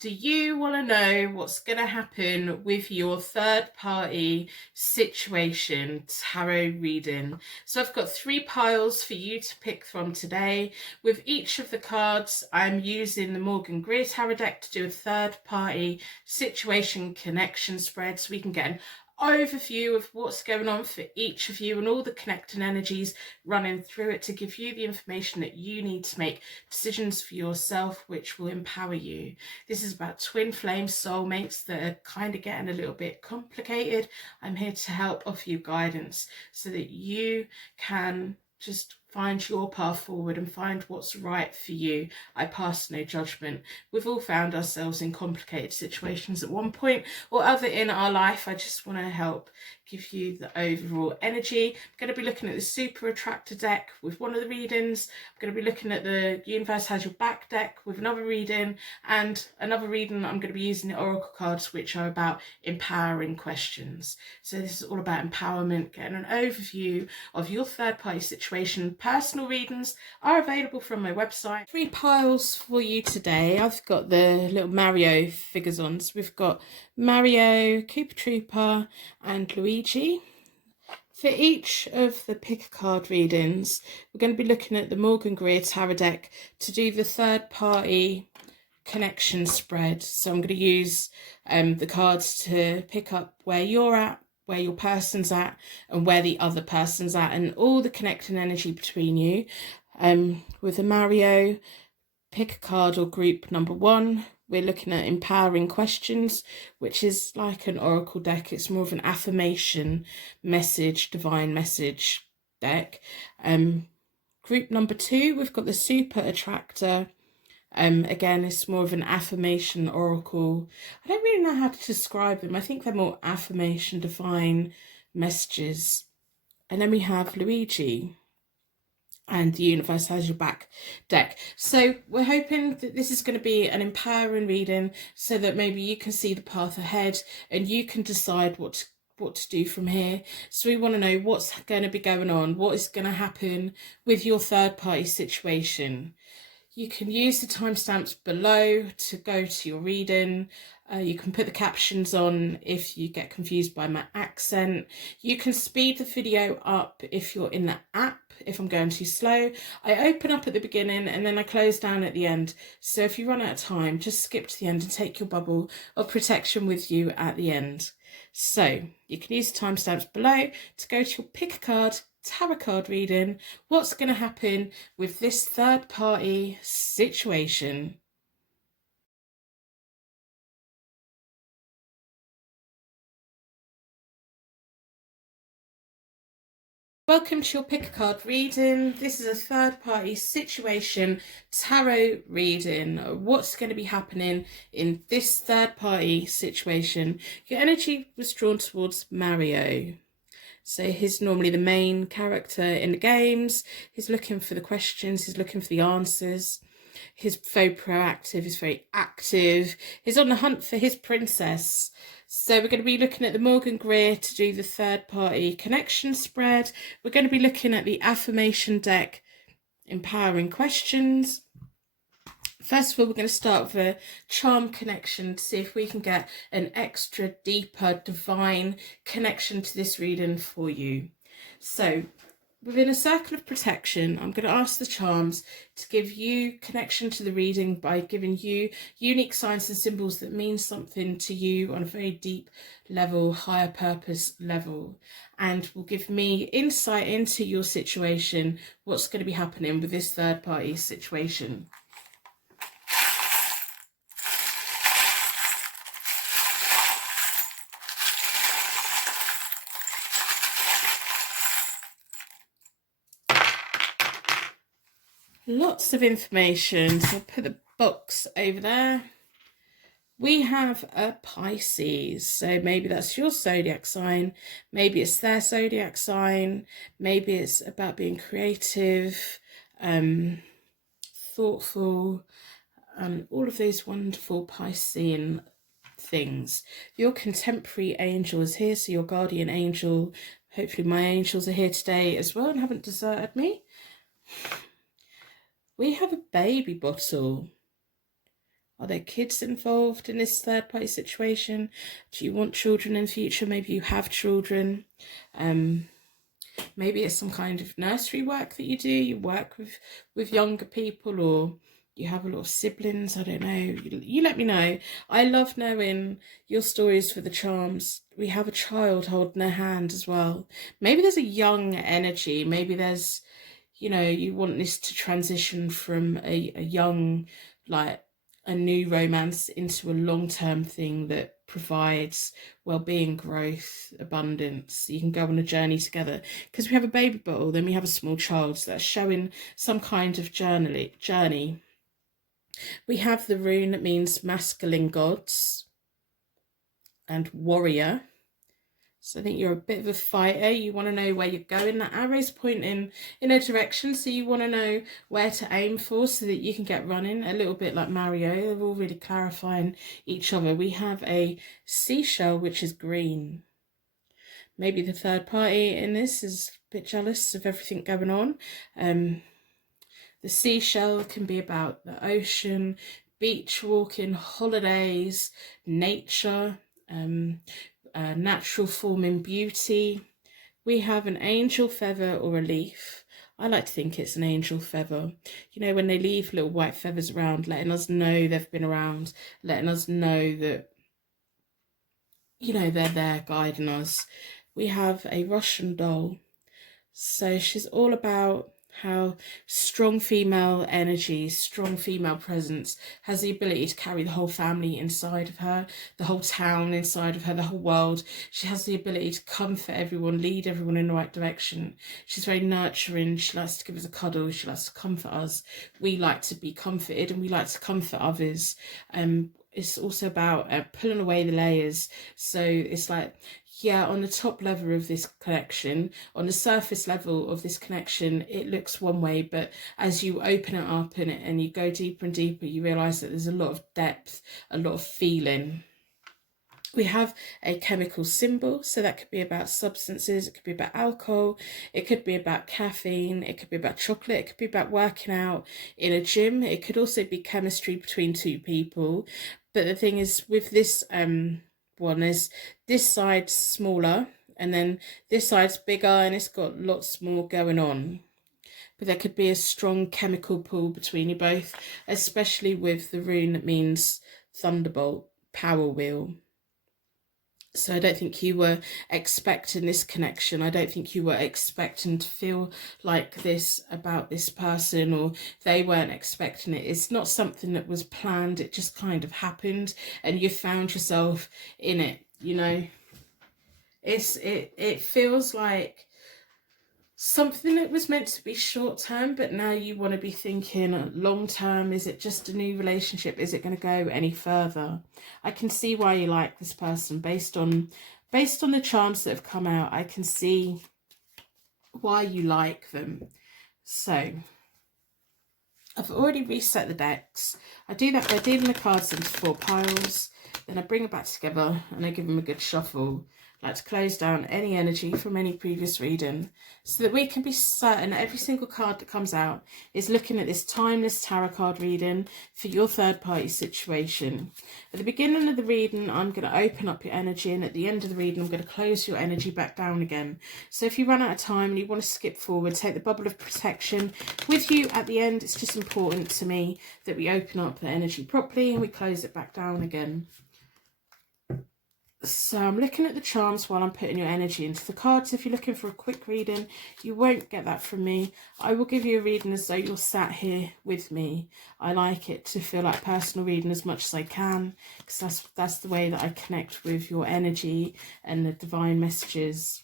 Do you want to know what's going to happen with your third party situation tarot reading? So I've got 3 piles for you to pick from today. With each of the cards, I'm using the Morgan Greer Tarot deck to do a third party situation connection spread so we can get an overview of what's going on for each of you and all the connecting energies running through it to give you the information that you need to make decisions for yourself which will empower you. This is about twin flame soulmates that are kind of getting a little bit complicated. I'm here to help offer you guidance so that you can just find your path forward and find what's right for you. I pass no judgment. We've all found ourselves in complicated situations at one point or other in our life. I just want to help give you the overall energy. I'm going to be looking at the Super Attractor deck with one of the readings. I'm going to be looking at the Universe Has Your Back deck with another reading, and another reading I'm going to be using the Oracle cards, which are about empowering questions. So this is all about empowerment, getting an overview of your third party situation. Personal readings are available from my website. 3 piles for you today. I've got the little Mario figures on. So we've got Mario, Koopa Troopa and Luigi. For each of the pick a card readings, we're going to be looking at the Morgan Greer Tarot deck to do the third party connection spread. So I'm going to use the cards to pick up where you're at, where your person's at, and where the other person's at, and all the connecting energy between you. With the Mario pick a card or group number 1, we're looking at empowering questions, which is like an oracle deck. It's more of an affirmation message, divine message deck. Group number 2, we've got the Super Attractor. Again, it's more of an affirmation oracle. I don't really know how to describe them. I think they're more affirmation, divine messages. And then we have Luigi and the Universe Has Your Back deck. So we're hoping that this is going to be an empowering reading so that maybe you can see the path ahead and you can decide what to do from here. So we want to know what's going to be going on, what is going to happen with your third party situation. You can use the timestamps below to go to your reading. You can put the captions on if you get confused by my accent. You can speed the video up if you're in the app, if I'm going too slow. I open up at the beginning and then I close down at the end. So if you run out of time, just skip to the end and take your bubble of protection with you at the end. So you can use the timestamps below to go to your pick a card tarot card reading. What's going to happen with this third party situation? Welcome to your pick a card reading. This is a third party situation tarot reading. What's going to be happening in this third party situation? Your energy was drawn towards Mario. So he's normally the main character in the games. He's looking for the questions. He's looking for the answers. He's very proactive. He's very active. He's on the hunt for his princess. So we're going to be looking at the Morgan Greer to do the third party connection spread. We're going to be looking at the affirmation deck, empowering questions. First of all, we're going to start with a charm connection to see if we can get an extra deeper divine connection to this reading for you. So within a circle of protection, I'm going to ask the charms to give you connection to the reading by giving you unique signs and symbols that mean something to you on a very deep level, higher purpose level, and will give me insight into your situation, what's going to be happening with this third party situation. Lots of information, so I'll put the box over there. We have a Pisces, so maybe that's your zodiac sign, maybe it's their zodiac sign, maybe it's about being creative, thoughtful, and all of those wonderful Piscean things. Your contemporary angel is here, so your guardian angel, hopefully my angels are here today as well and haven't deserted me. We have a baby bottle. Are there kids involved in this third party situation? Do you want children in the future? Maybe you have children. Maybe it's some kind of nursery work that you do. You work with younger people, or you have a lot of siblings. I don't know. You let me know. I love knowing your stories for the charms. We have a child holding her hand as well. Maybe there's a young energy. Maybe there's, you want this to transition from a young, like a new romance into a long-term thing that provides well-being, growth, abundance. You can go on a journey together, because we have a baby bottle, then we have a small child, so that's showing some kind of journey. We have the rune that means masculine gods and warrior. So I think you're a bit of a fighter. You want to know where you're going. That arrow's pointing in a direction, so you want to know where to aim for so that you can get running. A little bit like Mario. They're all really clarifying each other. We have a seashell, which is green. Maybe the third party in this is a bit jealous of everything going on. The seashell can be about the ocean, beach walking, holidays, nature, natural form and beauty. We have an angel feather or a leaf. I like to think it's an angel feather. When they leave little white feathers around, letting us know they've been around, letting us know that, they're there guiding us. We have a Russian doll. So she's all about how strong female energy, strong female presence has the ability to carry the whole family inside of her, the whole town inside of her, the whole world. She has the ability to comfort everyone, lead everyone in the right direction. She's very nurturing. She likes to give us a cuddle. She likes to comfort us. We like to be comforted, and we like to comfort others. It's also about pulling away the layers. So it's like, on the top level of this connection, on the surface level of this connection, it looks one way, but as you open it up and you go deeper and deeper, you realise that there's a lot of depth, a lot of feeling. We have a chemical symbol, so that could be about substances, it could be about alcohol, it could be about caffeine, it could be about chocolate, it could be about working out in a gym, it could also be chemistry between two people. But the thing is, with this one, is this side's smaller and then this side's bigger, and it's got lots more going on. But there could be a strong chemical pull between you both, especially with the rune that means thunderbolt, power wheel. So I don't think you were expecting this connection. I don't think you were expecting to feel like this about this person, or they weren't expecting it. It's not something that was planned. It just kind of happened and you found yourself in it, It feels like something that was meant to be short term, but now you want to be thinking long term. Is it just a new relationship? Is it going to go any further? I can see why you like this person based on the charms that have come out. I can see why you like them. So I've already reset the decks. I do that by dealing the cards into 4 piles. Then I bring it back together and I give them a good shuffle. I like to close down any energy from any previous reading so that we can be certain every single card that comes out is looking at this timeless tarot card reading for your third party situation. At the beginning of the reading, I'm going to open up your energy, and at the end of the reading, I'm going to close your energy back down again. So if you run out of time and you want to skip forward, take the bubble of protection with you at the end. It's just important to me that we open up the energy properly and we close it back down again. So I'm looking at the charms while I'm putting your energy into the cards. If you're looking for a quick reading, you won't get that from me. I will give you a reading as though you're sat here with me. I like it to feel like personal reading as much as I can, because that's the way that I connect with your energy and the divine messages.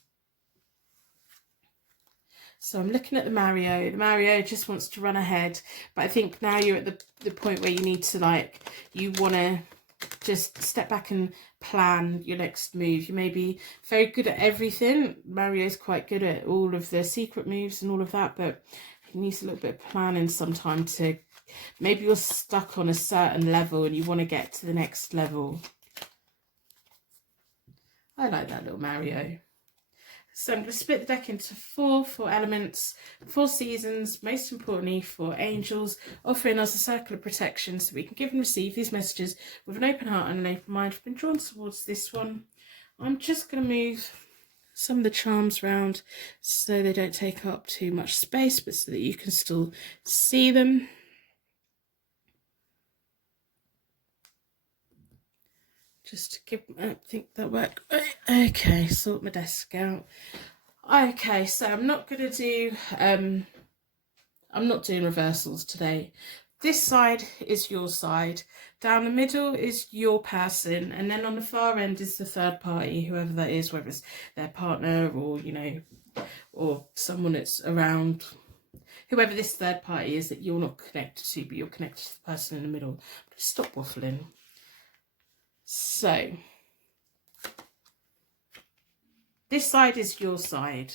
So I'm looking at the Mario. The Mario just wants to run ahead, but I think now you're at the point where you need to, you want to just step back and plan your next move. You may be very good at everything. Mario's quite good at all of the secret moves and all of that, but he needs a little bit of planning sometime. To maybe you're stuck on a certain level and you want to get to the next level. I like that little Mario. So I'm going to split the deck into four elements, 4 seasons, most importantly 4 angels, offering us a circle of protection so we can give and receive these messages with an open heart and an open mind. I've been drawn towards this one. I'm just going to move some of the charms around so they don't take up too much space, but so that you can still see them. Just to give, I think that worked. Okay, sort my desk out. Okay, so I'm not going to do, I'm not doing reversals today. This side is your side, down the middle is your person, and then on the far end is the third party, whoever that is, whether it's their partner or, you know, or someone that's around, whoever this third party is that you're not connected to, but you're connected to the person in the middle. Stop waffling. So, this side is your side.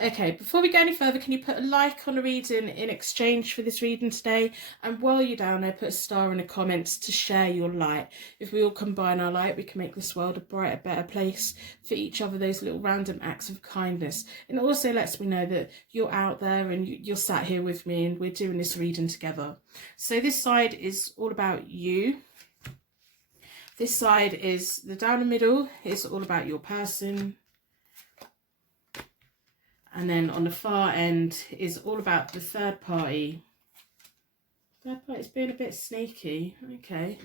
Okay, before we go any further, can you put a like on the reading in exchange for this reading today? And while you're down there, put a star in the comments to share your light. If we all combine our light, we can make this world a brighter, better place for each other, those little random acts of kindness. And it also lets me know that you're out there and you're sat here with me and we're doing this reading together. So this side is all about you. This side is the down the middle, is all about your person. And then on the far end is all about the third party. Third party's being a bit sneaky. Okay.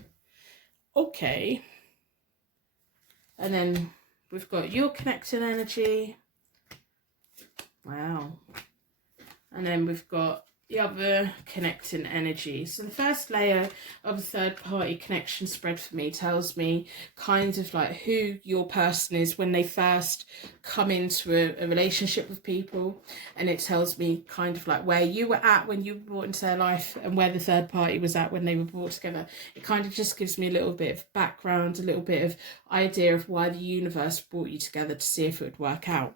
Okay. And then we've got your connecting energy. Wow. And then we've got the other connecting energy. So the first layer of a third party connection spread for me tells me kind of like who your person is when they first come into a relationship with people, and it tells me kind of like where you were at when you were brought into their life and where the third party was at when they were brought together. It kind of just gives me a little bit of background, a little bit of idea of why the universe brought you together to see if it would work out.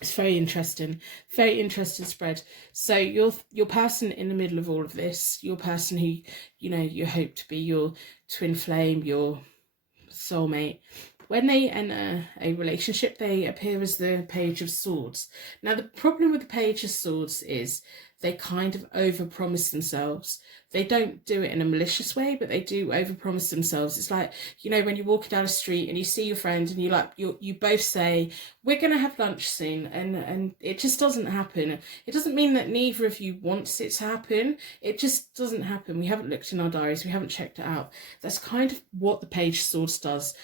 It's very interesting spread. So your person in the middle of all of this, your person who, you know, you hope to be your twin flame, your soulmate, when they enter a relationship, they appear as the Page of Swords. Now, the problem with the Page of Swords is they kind of overpromise themselves. They don't do it in a malicious way, but they do overpromise themselves. It's like, you know, when you're walking down the street and you see your friend and you both say, we're going to have lunch soon, and it just doesn't happen. It doesn't mean that neither of you wants it to happen. It just doesn't happen. We haven't looked in our diaries. We haven't checked it out. That's kind of what the Page of Swords does.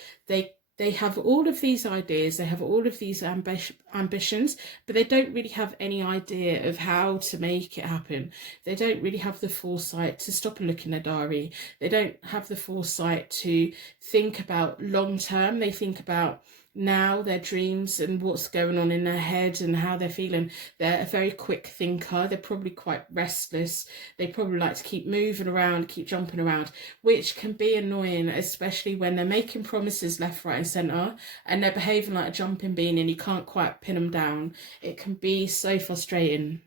They have all of these ideas, they have all of these ambitions, but they don't really have any idea of how to make it happen. They don't really have the foresight to stop and look in their diary. They don't have the foresight to think about long term. They think about now, their dreams and what's going on in their head and how they're feeling. They're a very quick thinker. They're probably quite restless. They probably like to keep moving around, keep jumping around, which can be annoying, especially when they're making promises left, right and centre and they're behaving like a jumping bean and you can't quite pin them down. It can be so frustrating.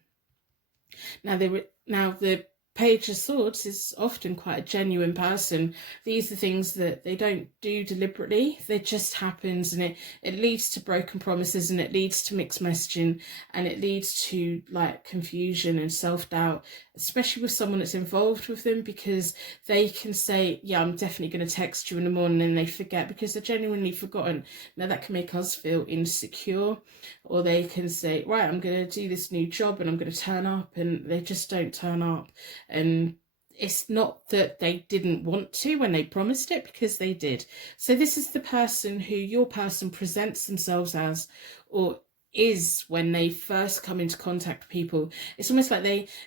Now the Page of Swords is often quite a genuine person. These are things that they don't do deliberately. They just happens, and it leads to broken promises, and it leads to mixed messaging, and it leads to like confusion and self-doubt, especially with someone that's involved with them, because they can say, yeah, I'm definitely going to text you in the morning, and they forget because they're genuinely forgotten. Now that can make us feel insecure. Or they can say, right, I'm going to do this new job and I'm going to turn up, and they just don't turn up. And it's not that they didn't want to when they promised it, because they did. So this is the person who your person presents themselves as, or is, when they first come into contact with people. It's almost like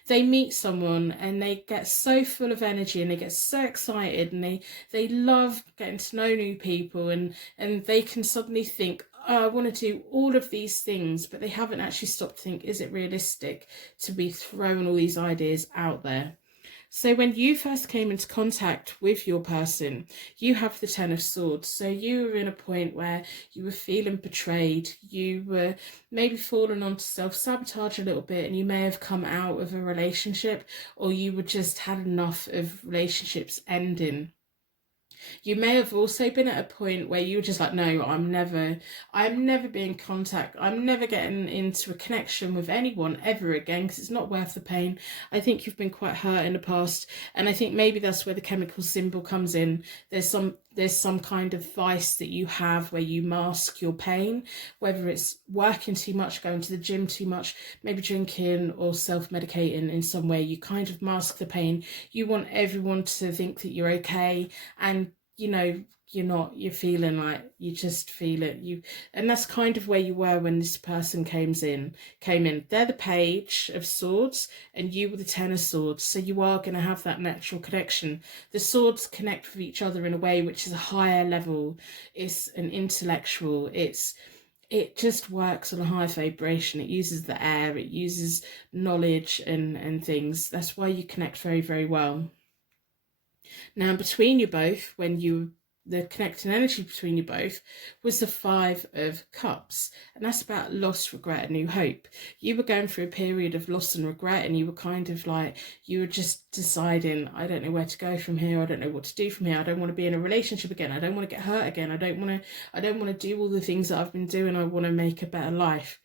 they meet someone and they get so full of energy and they get so excited and they love getting to know new people, and they can suddenly think, oh, I want to do all of these things, but they haven't actually stopped to think, is it realistic to be throwing all these ideas out there? So when you first came into contact with your person, you have the Ten of Swords. So you were in a point where you were feeling betrayed. You were maybe falling onto self-sabotage a little bit, and you may have come out of a relationship, or you were just had enough of relationships ending. You may have also been at a point where you were just like, no, I'm never being contact. I'm never getting into a connection with anyone ever again because it's not worth the pain. I think you've been quite hurt in the past, and I think maybe that's where the chemical symbol comes in. There's some kind of vice that you have where you mask your pain, whether it's working too much, going to the gym too much, maybe drinking or self-medicating in some way. You kind of mask the pain. You want everyone to think that you're okay, and you know you're not. You're feeling like you just feel it. And that's kind of where you were when this person came in. They're the Page of Swords and you were the Ten of Swords, so you are going to have that natural connection. The swords connect with each other in a way which is a higher level. It's an intellectual. It just works on a high vibration. It uses the air, it uses knowledge and things. That's why you connect very, very well. Now, between you both, the connecting energy between you both was the Five of Cups, and that's about loss, regret, and new hope. You were going through a period of loss and regret, and you were kind of like, you were just deciding, I don't know where to go from here, I don't know what to do from here, I don't want to be in a relationship again, I don't want to get hurt again, I don't want to do all the things that I've been doing, I want to make a better life.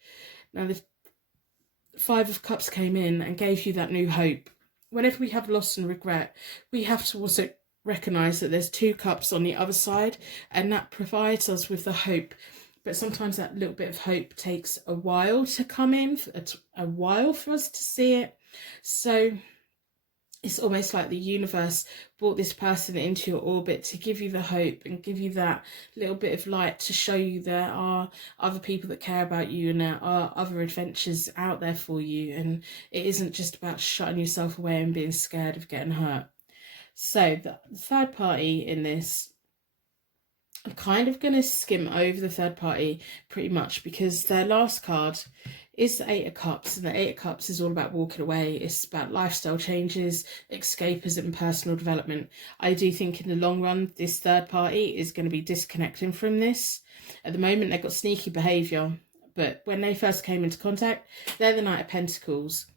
Now the Five of Cups came in and gave you that new hope. Whenever we have loss and regret, we have to also recognize that there's two cups on the other side, and that provides us with the hope. But sometimes that little bit of hope takes a while to come in, a while for us to see it. So it's almost like the universe brought this person into your orbit to give you the hope and give you that little bit of light to show you there are other people that care about you and there are other adventures out there for you, and it isn't just about shutting yourself away and being scared of getting hurt. So the third party in this, I'm kind of going to skim over the third party pretty much because their last card is the Eight of Cups, and the Eight of Cups is all about walking away. It's about lifestyle changes, escapism, and personal development. I do think in the long run, this third party is going to be disconnecting from this. At the moment, they've got sneaky behaviour, but when they first came into contact, they're the Knight of Pentacles.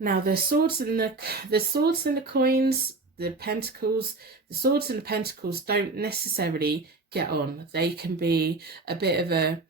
Now, the swords and the coins, the pentacles, the swords and the pentacles don't necessarily get on. They can be a bit of a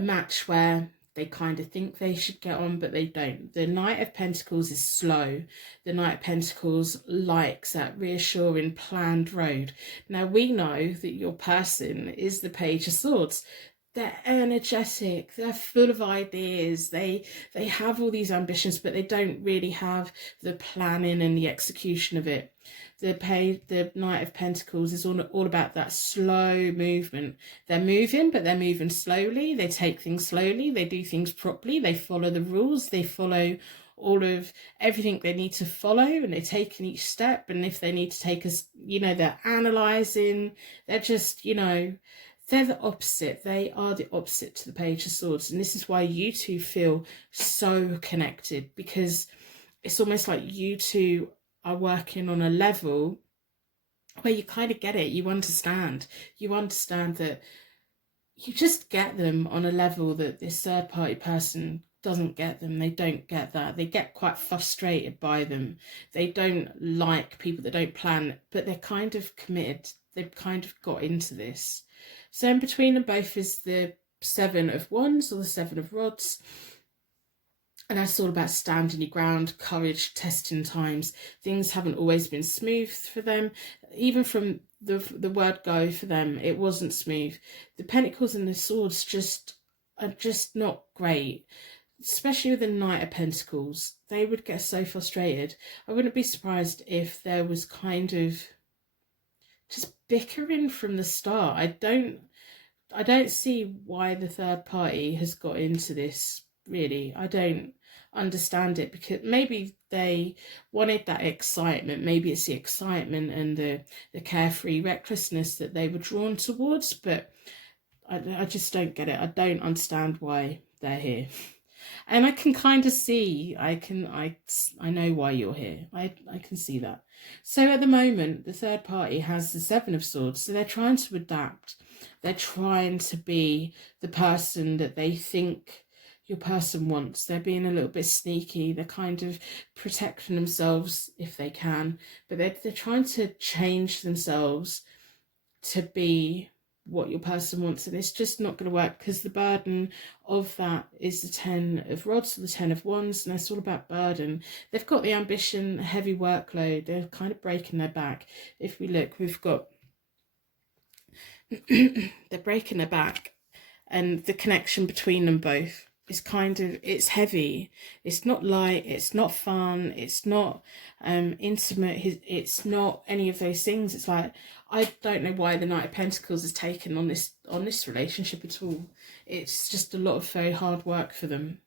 match where they kind of think they should get on, but they don't. The Knight of Pentacles is slow. The Knight of Pentacles likes that reassuring, planned road. Now, we know that your person is the Page of Swords. They're energetic, they're full of ideas, they have all these ambitions, but they don't really have the planning and the execution of it. The Knight of Pentacles is all about that slow movement. They're moving, but they're moving slowly. They take things slowly. They do things properly. They follow the rules. They follow all of everything they need to follow, and they take in each step. And if they need to take us, they're analysing. They're just, they're the opposite. They are the opposite to the Page of Swords. And this is why you two feel so connected, because it's almost like you two are working on a level where you kind of get it. You understand that you just get them on a level that this third party person doesn't get them. They don't get that. They get quite frustrated by them. They don't like people that don't plan, but they're kind of committed. They've kind of got into this. So in between them both is the Seven of Wands or the Seven of Rods. And that's all about standing your ground, courage, testing times. Things haven't always been smooth for them. Even from the word go for them, it wasn't smooth. The Pentacles and the Swords are just not great. Especially with the Knight of Pentacles. They would get so frustrated. I wouldn't be surprised if there was kind of just bickering from the start. I don't see why the third party has got into this, really. I don't understand it, because maybe they wanted that excitement. Maybe it's the excitement and the carefree recklessness that they were drawn towards, but I just don't get it. I don't understand why they're here. And I can kind of see, I know why you're here. I can see that. So at the moment, the third party has the Seven of Swords. So they're trying to adapt. They're trying to be the person that they think your person wants. They're being a little bit sneaky. They're kind of protecting themselves if they can. But they're trying to change themselves to be what your person wants, and it's just not going to work, because the burden of that is the 10 of rods or the 10 of wands, and it's all about burden. They've got the ambition, heavy workload, they're kind of breaking their back. If we look, we've got they're breaking their back, and the connection between them both is kind of, it's heavy, it's not light, it's not fun, it's not intimate, it's not any of those things. It's like, I don't know why the Knight of Pentacles is taken on this relationship at all. It's just a lot of very hard work for them.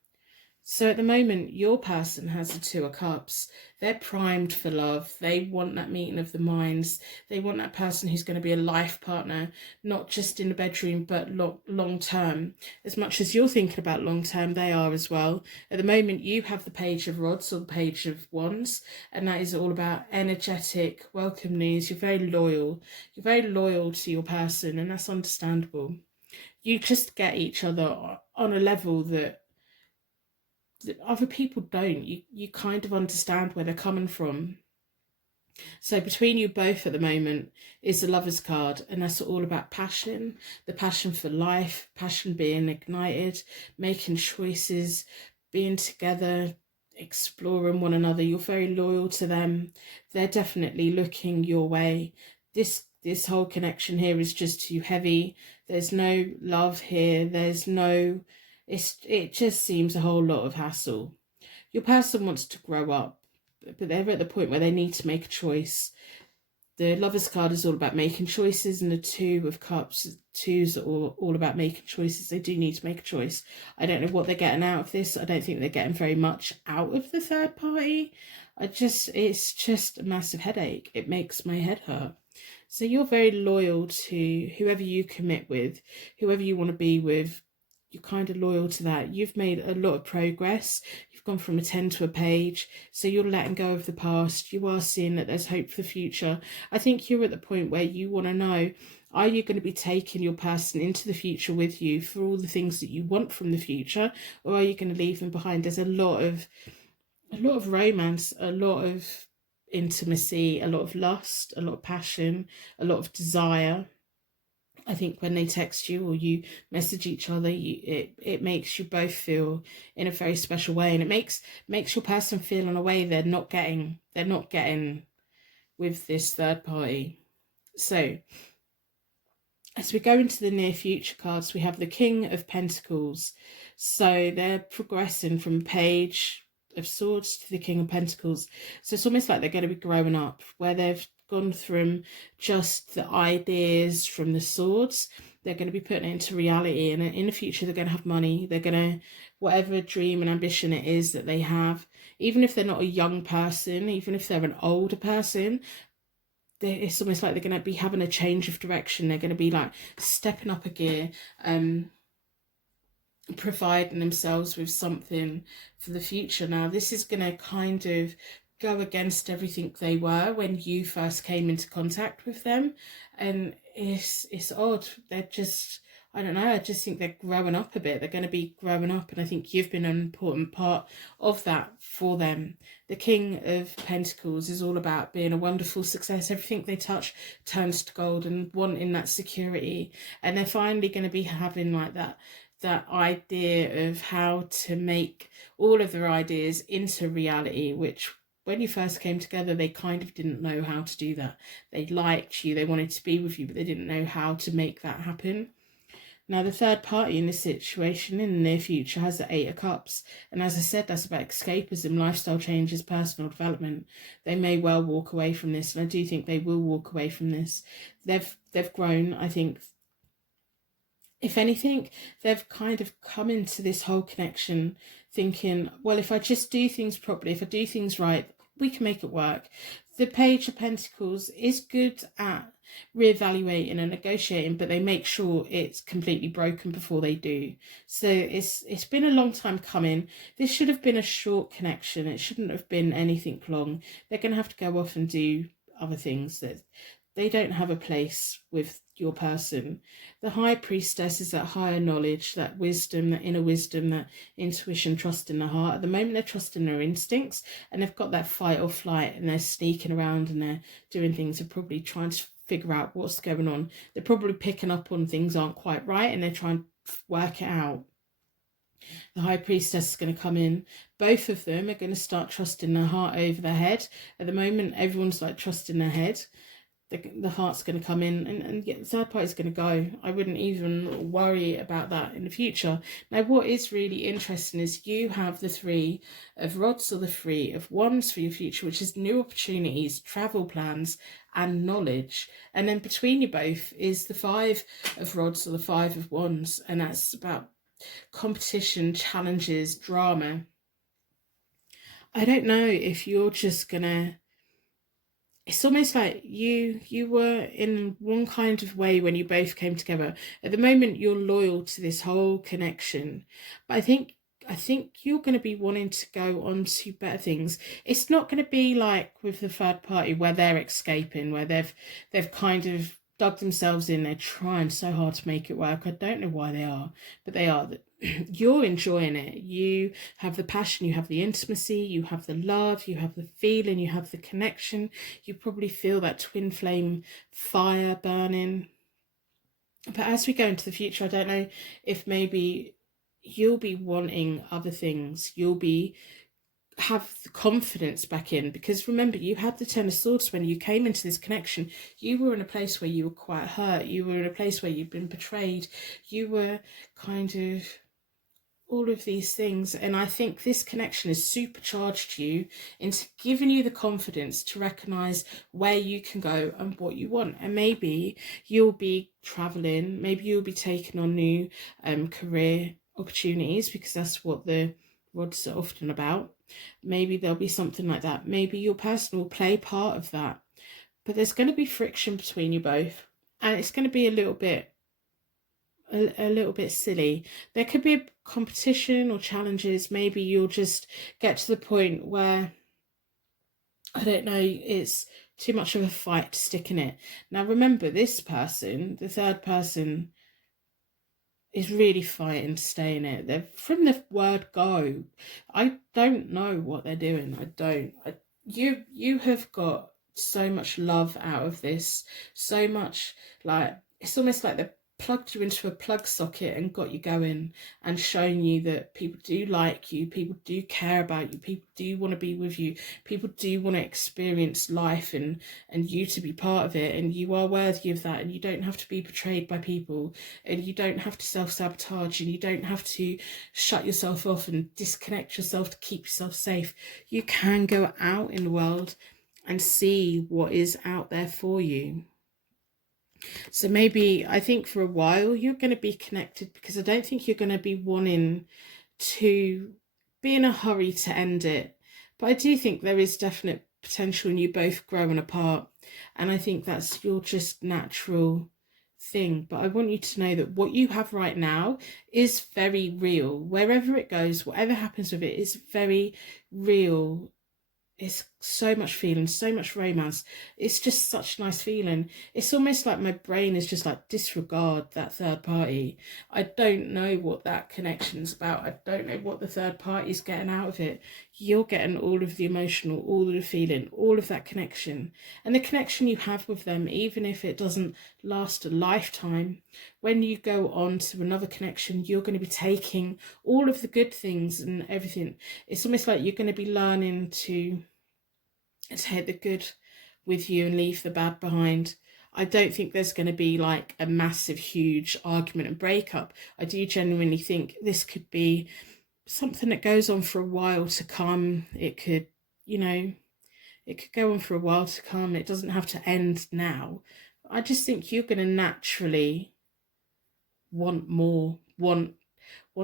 So at the moment, your person has the Two of Cups. They're primed for love. They want that meeting of the minds. They want that person who's going to be a life partner, not just in the bedroom, but long term. As much as you're thinking about long term, they are as well. At the moment, you have the Page of Rods or the Page of Wands, and that is all about energetic, welcome news. You're very loyal. You're very loyal to your person, and that's understandable. You just get each other on a level that other people don't. You kind of understand where they're coming from. So between you both at the moment is the Lover's card, and that's all about passion, the passion for life, passion being ignited, making choices, being together, exploring one another. You're very loyal to them. They're definitely looking your way. This whole connection here is just too heavy. There's no love here. There's no, it just seems a whole lot of hassle. Your person wants to grow up, but they're at the point where they need to make a choice. The Lover's card is all about making choices, and the Two of Cups, twos are all about making choices. They do need to make a choice. I don't know what they're getting out of this. I don't think they're getting very much out of the third party. It's just a massive headache. It makes my head hurt. So you're very loyal to whoever you commit with, whoever you want to be with. You're kind of loyal to that. You've made a lot of progress. You've gone from a 10 to a page. So you're letting go of the past. You are seeing that there's hope for the future. I think you're at the point where you want to know, are you going to be taking your person into the future with you for all the things that you want from the future? Or are you going to leave them behind? There's a lot of romance, a lot of intimacy, a lot of lust, a lot of passion, a lot of desire. I think when they text you or you message each other, it makes you both feel in a very special way, and it makes your person feel in a way they're not getting with this third party. So as we go into the near future cards, we have the King of Pentacles. So they're progressing from Page of Swords to the King of Pentacles. So it's almost like they're going to be growing up, where they've gone from just the ideas from the swords. They're going to be putting it into reality, and in the future they're going to have money. They're going to, whatever dream and ambition it is that they have, even if they're not a young person, even if they're an older person, it's almost like they're going to be having a change of direction. They're going to be like stepping up a gear, providing themselves with something for the future. Now this is going to kind of go against everything they were when you first came into contact with them, and it's odd. They're just, I don't know, I just think they're growing up a bit. They're going to be growing up, and I think you've been an important part of that for them. The King of Pentacles is all about being a wonderful success. Everything they touch turns to gold, and wanting that security, and they're finally going to be having like that idea of how to make all of their ideas into reality, which when you first came together, they kind of didn't know how to do that. They liked you, they wanted to be with you, but they didn't know how to make that happen. Now, the third party in this situation in the near future has the Eight of Cups. And as I said, that's about escapism, lifestyle changes, personal development. They may well walk away from this, and I do think they will walk away from this. They've grown, I think. If anything, they've kind of come into this whole connection thinking, well, if I just do things properly, if I do things right, we can make it work. The Page of Pentacles is good at reevaluating and negotiating, but they make sure it's completely broken before they do. So it's been a long time coming. This should have been a short connection. It shouldn't have been anything long. They're going to have to go off and do other things that they don't have a place with your person. The High Priestess is that higher knowledge, that wisdom, that inner wisdom, that intuition, trust in the heart. At the moment, they're trusting their instincts, and they've got that fight or flight, and they're sneaking around and they're doing things. They're probably trying to figure out what's going on. They're probably picking up on things aren't quite right, and they're trying to work it out. The High Priestess is going to come in. Both of them are going to start trusting their heart over their head. At the moment, everyone's like trusting their head. The heart's going to come in, and the third party is going to go. I wouldn't even worry about that in the future. Now, what is really interesting is you have the 3 of Rods or the 3 of Wands for your future, which is new opportunities, travel plans, and knowledge. And then between you both is the 5 of Rods or the 5 of Wands, and that's about competition, challenges, drama. I don't know if you're just gonna, it's almost like you were in one kind of way when you both came together. At the moment, you're loyal to this whole connection, but I think you're going to be wanting to go on to better things. It's not going to be like with the third party where they're escaping, where they've kind of dug themselves in. They're trying so hard to make it work. I don't know why they are, but they are. You're enjoying it. You have the passion, you have the intimacy, you have the love, you have the feeling, you have the connection. You probably feel that twin flame fire burning. But as we go into the future, I don't know if maybe you'll be wanting other things. You'll be have the confidence back in, because remember, you had the 10 of Swords when you came into this connection. You were in a place where you were quite hurt. You were in a place where you'd been betrayed. You were kind of all of these things, and I think this connection has supercharged you into giving you the confidence to recognize where you can go and what you want. And maybe you'll be traveling, maybe you'll be taking on new career opportunities, because that's what the rods are often about. Maybe there'll be something like that. Maybe your person will play part of that, but there's going to be friction between you both, and it's going to be a little bit silly. There could be a competition or challenges. Maybe you'll just get to the point where, I don't know, it's too much of a fight to stick in it. Now remember, this person, the third person, is really fighting to stay in it. They're from the word go. I don't know what they're doing. You have got so much love out of this, so much, like, it's almost like they're plugged you into a plug socket and got you going, and shown you that people do like you, people do care about you, people do want to be with you, people do want to experience life and you to be part of it, and you are worthy of that, and you don't have to be betrayed by people, and you don't have to self-sabotage, and you don't have to shut yourself off and disconnect yourself to keep yourself safe. You can go out in the world and see what is out there for you. So maybe, I think for a while you're going to be connected, because I don't think you're going to be wanting to be in a hurry to end it. But I do think there is definite potential in you both growing apart. And I think that's your just natural thing. But I want you to know that what you have right now is very real. Wherever it goes, whatever happens with it, is very real. It's so much feeling, so much romance. It's just such a nice feeling. It's almost like my brain is just like, disregard that third party. I don't know what that connection's about. I don't know what the third party is getting out of it. You're getting all of the emotional, all of the feeling, all of that connection. And the connection you have with them, even if it doesn't last a lifetime, when you go on to another connection, you're going to be taking all of the good things and everything. It's almost like you're going to be learning to take the good with you and leave the bad behind. I don't think there's going to be like a massive, huge argument and breakup. I do genuinely think this could be something that goes on for a while to come. It could, it could go on for a while to come. It doesn't have to end now. I just think you're going to naturally want more, want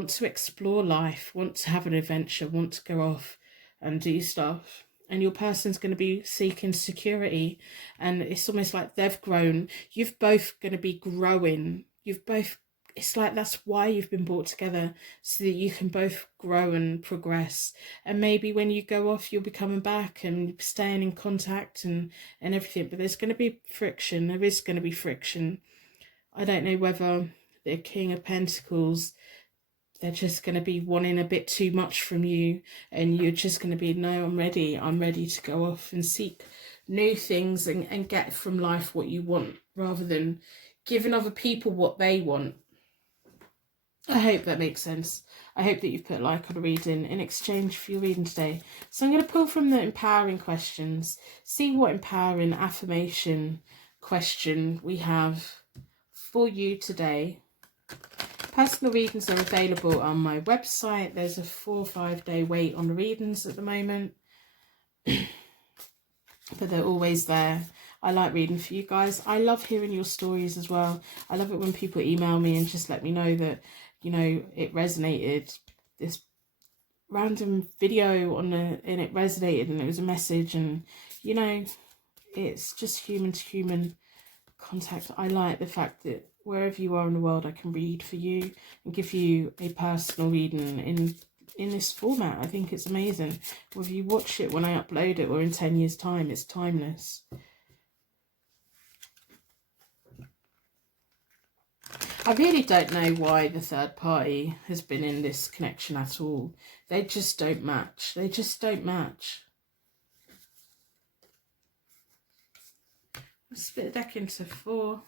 to explore life, want to have an adventure, want to go off and do stuff. And your person's going to be seeking security, and it's almost like they've grown. You've both going to be growing. It's like that's why you've been brought together, so that you can both grow and progress. And maybe when you go off, you'll be coming back and staying in contact and everything. But there's going to be friction. There is going to be friction. I don't know whether the King of Pentacles, they're just going to be wanting a bit too much from you, and you're just going to be, no, I'm ready to go off and seek new things and get from life what you want, rather than giving other people what they want. I hope that makes sense. I hope that you've put a like on a reading in exchange for your reading today. So I'm going to pull from the empowering questions, see what empowering affirmation question we have for you today. Personal readings are available on my website. There's a 4 or 5 day wait on the readings at the moment, but they're always there. I like reading for you guys. I love hearing your stories as well. I love it when people email me and just let me know that, you know, it resonated. This random video and it resonated and it was a message, and, you know, it's just human to human contact. I like the fact that wherever you are in the world, I can read for you and give you a personal reading in this format. I think it's amazing. Whether you watch it when I upload it or in 10 years time, it's timeless. I really don't know why the third party has been in this connection at all. They just don't match. They just don't match. Let's split the deck into 4.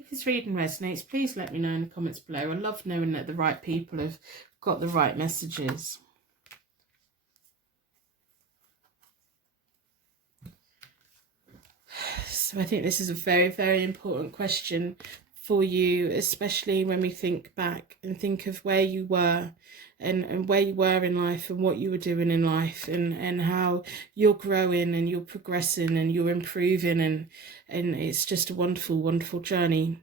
If this reading resonates, please let me know in the comments below. I love knowing that the right people have got the right messages. So I think this is a very, very important question for you, especially when we think back and think of where you were and where you were in life and what you were doing in life, and how you're growing and you're progressing and you're improving, and it's just a wonderful, wonderful journey.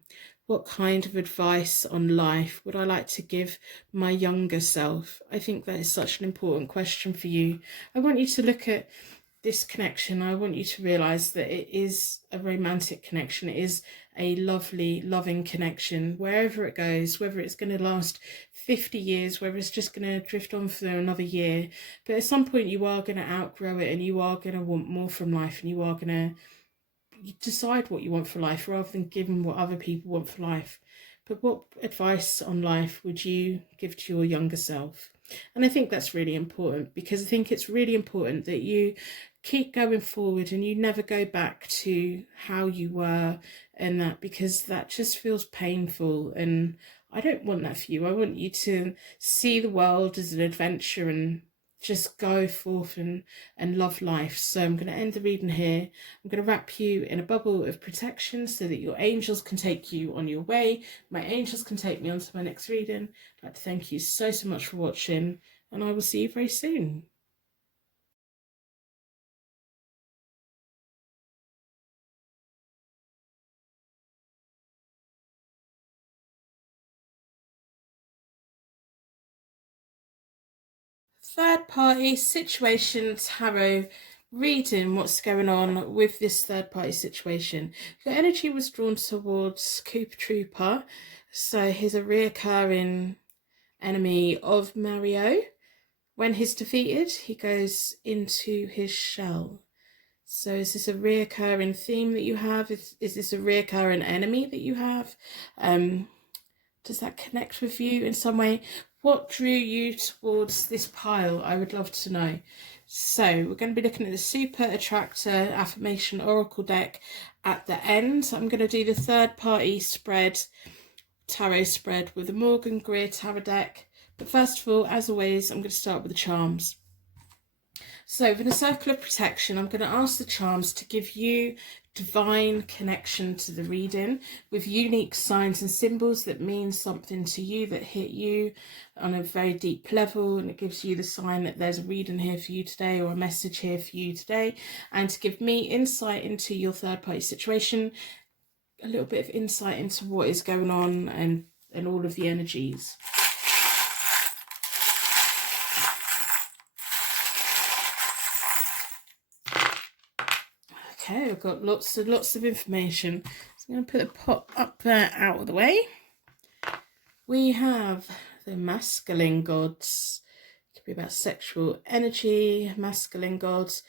What kind of advice on life would I like to give my younger self? I think that is such an important question for you. I want you to look at this connection. I want you to realize that it is a romantic connection. It is a lovely, loving connection. Wherever it goes, whether it's going to last 50 years, whether it's just going to drift on for another year, but at some point you are going to outgrow it and you are going to want more from life, and you are going to decide what you want for life rather than giving what other people want for life. But what advice on life would you give to your younger self? And I think that's really important, because I think it's really important that you keep going forward and you never go back to how you were, and that, because that just feels painful, and I don't want that for you. I want you to see the world as an adventure and just go forth and love life. So I'm going to end the reading here. I'm going to wrap you in a bubble of protection so that your angels can take you on your way. My angels can take me on to my next reading. I'd like to thank you so much for watching, and I will see you very soon. Third party situation tarot reading. What's going on with this third party situation? Your energy was drawn towards Koopa Troopa. So he's a reoccurring enemy of Mario. When he's defeated, he goes into his shell. So is this a reoccurring theme that you have? Is this a reoccurring enemy that you have? Does that connect with you in some way? What drew you towards this pile? I would love to know. So we're going to be looking at the Super Attractor Affirmation Oracle deck at the end. I'm going to do the third party spread, tarot spread, with the Morgan Greer tarot deck. But first of all, as always, I'm going to start with the charms. So in a circle of protection, I'm going to ask the charms to give you divine connection to the reading with unique signs and symbols that mean something to you, that hit you on a very deep level, and it gives you the sign that there's a reading here for you today, or a message here for you today, and to give me insight into your third party situation, a little bit of insight into what is going on and all of the energies. Okay, I've got lots of information. So I'm going to put the pot up there out of the way. We have the masculine gods. It could be about sexual energy, masculine gods,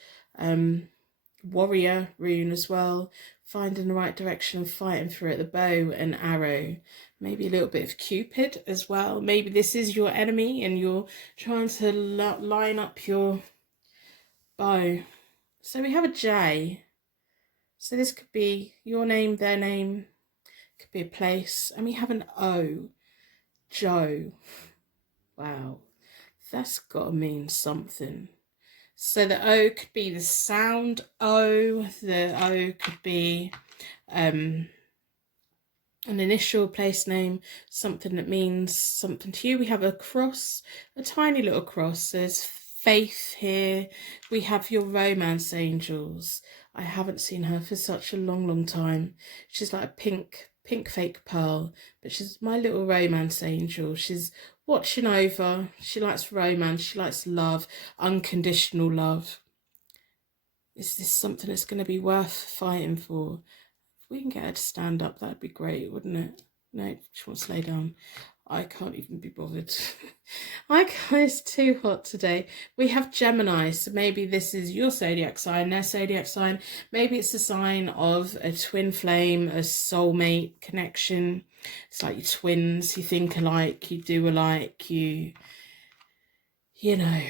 warrior rune as well, finding the right direction and fighting through it, the bow and arrow. Maybe a little bit of Cupid as well. Maybe this is your enemy and you're trying to line up your bow So we have a J. So this could be your name, their name, could be a place. And we have an O, Joe. Wow, that's got to mean something. So the O could be the sound O. The O could be an initial, place name, something that means something to you. We have a cross, a tiny little cross. There's faith here. We have your romance angels. I haven't seen her for such a long time. She's like a pink fake pearl, but she's my little romance angel. She's watching over. She likes romance. She likes love, unconditional love. Is this something that's going to be worth fighting for? If we can get her to stand up, that'd be great, wouldn't it? No, she wants to lay down. I can't even be bothered. It's too hot today. We have Gemini, so maybe this is your zodiac sign, their zodiac sign. Maybe it's a sign of a twin flame, a soulmate connection. It's like your twins, you think alike, you do alike, you know.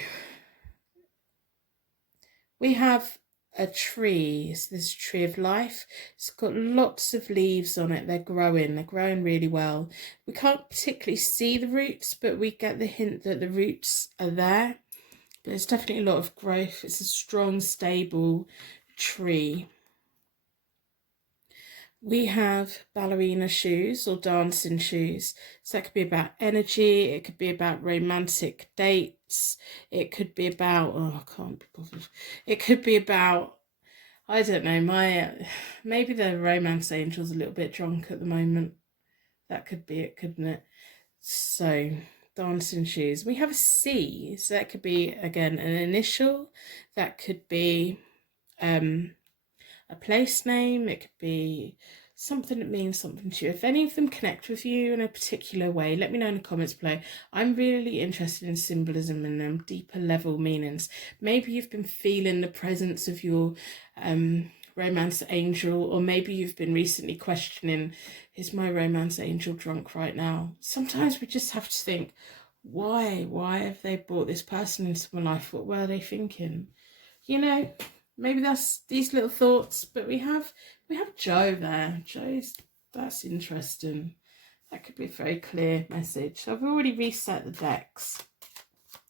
We have a tree. It's this tree of life. It's got lots of leaves on it. They're growing really well. We can't particularly see the roots, but we get the hint that the roots are there. But there's definitely a lot of growth. It's a strong, stable tree. We have ballerina shoes or dancing shoes. So that could be about energy. It could be about romantic dates. It could be about, oh, I can't be bothered. It could be about, I don't know, maybe the romance angel's a little bit drunk at the moment. That could be it, couldn't it? So, dancing shoes. We have a C. So that could be, again, an initial. That could be a place name. It could be something that means something to you. If any of them connect with you in a particular way, let me know in the comments below. I'm really interested in symbolism and deeper level meanings. Maybe you've been feeling the presence of your romance angel, or maybe you've been recently questioning, is my romance angel drunk right now? Sometimes we just have to think, why have they brought this person into my life? What were they thinking? You know, maybe that's these little thoughts. But we have Joe there. That's interesting. That could be a very clear message. I've already reset the decks.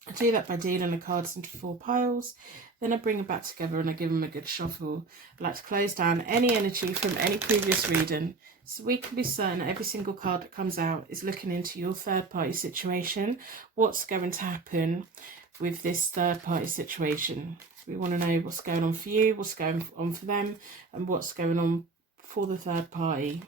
I do that by dealing the cards into 4 piles. Then I bring them back together and I give them a good shuffle. I like to close down any energy from any previous reading, so we can be certain every single card that comes out is looking into your third party situation. What's going to happen with this third party situation? We want to know what's going on for you, what's going on for them, and what's going on for the third party.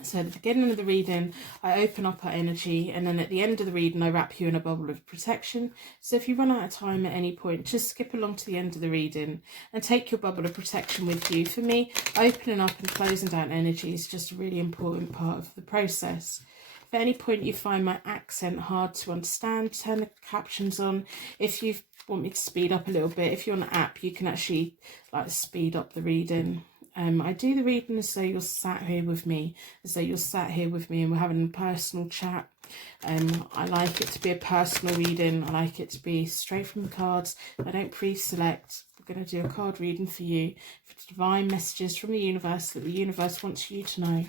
So at the beginning of the reading, I open up our energy, and then at the end of the reading, I wrap you in a bubble of protection. So if you run out of time at any point, just skip along to the end of the reading and take your bubble of protection with you. For me, opening up and closing down energy is just a really important part of the process. If at any point you find my accent hard to understand, turn the captions on. If you want me to speed up a little bit, if you're on an app, you can actually like speed up the reading. I do the reading as though you're sat here with me, and we're having a personal chat. I like it to be a personal reading. I like it to be straight from the cards. I don't pre-select. We're going to do a card reading for you, for divine messages from the universe that the universe wants you to know.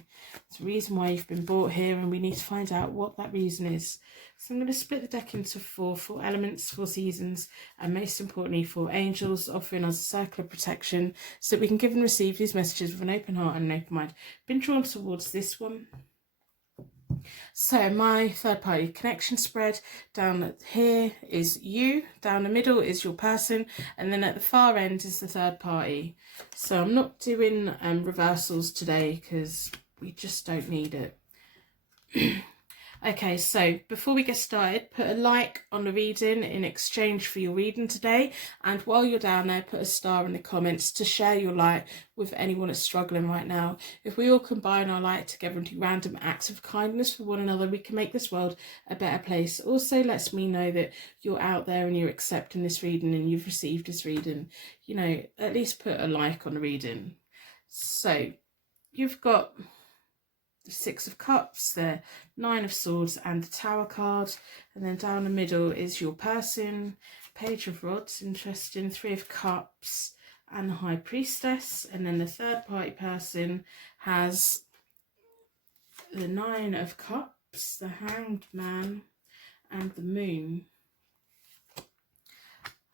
It's the reason why you've been brought here, and we need to find out what that reason is. So I'm going to split the deck into 4 elements, 4 seasons, and most importantly 4 angels, offering us a circle of protection so that we can give and receive these messages with an open heart and an open mind. Been drawn towards this one. So my third party connection spread, down here is you, down the middle is your person, and then at the far end is the third party. So I'm not doing reversals today because we just don't need it. Okay, so before we get started, put a like on the reading in exchange for your reading today. And while you're down there, put a star in the comments to share your light with anyone that's struggling right now. If we all combine our light together and do random acts of kindness for one another, we can make this world a better place. Also lets me know that you're out there and you're accepting this reading and you've received this reading. You know, at least put a like on the reading. So you've got the 6 of Cups, the 9 of Swords and the Tower card, and then down the middle is your person. Page of Rods, interesting. 3 of Cups, and the High Priestess. And then the third party person has the Nine of Cups, the Hanged Man, and the Moon.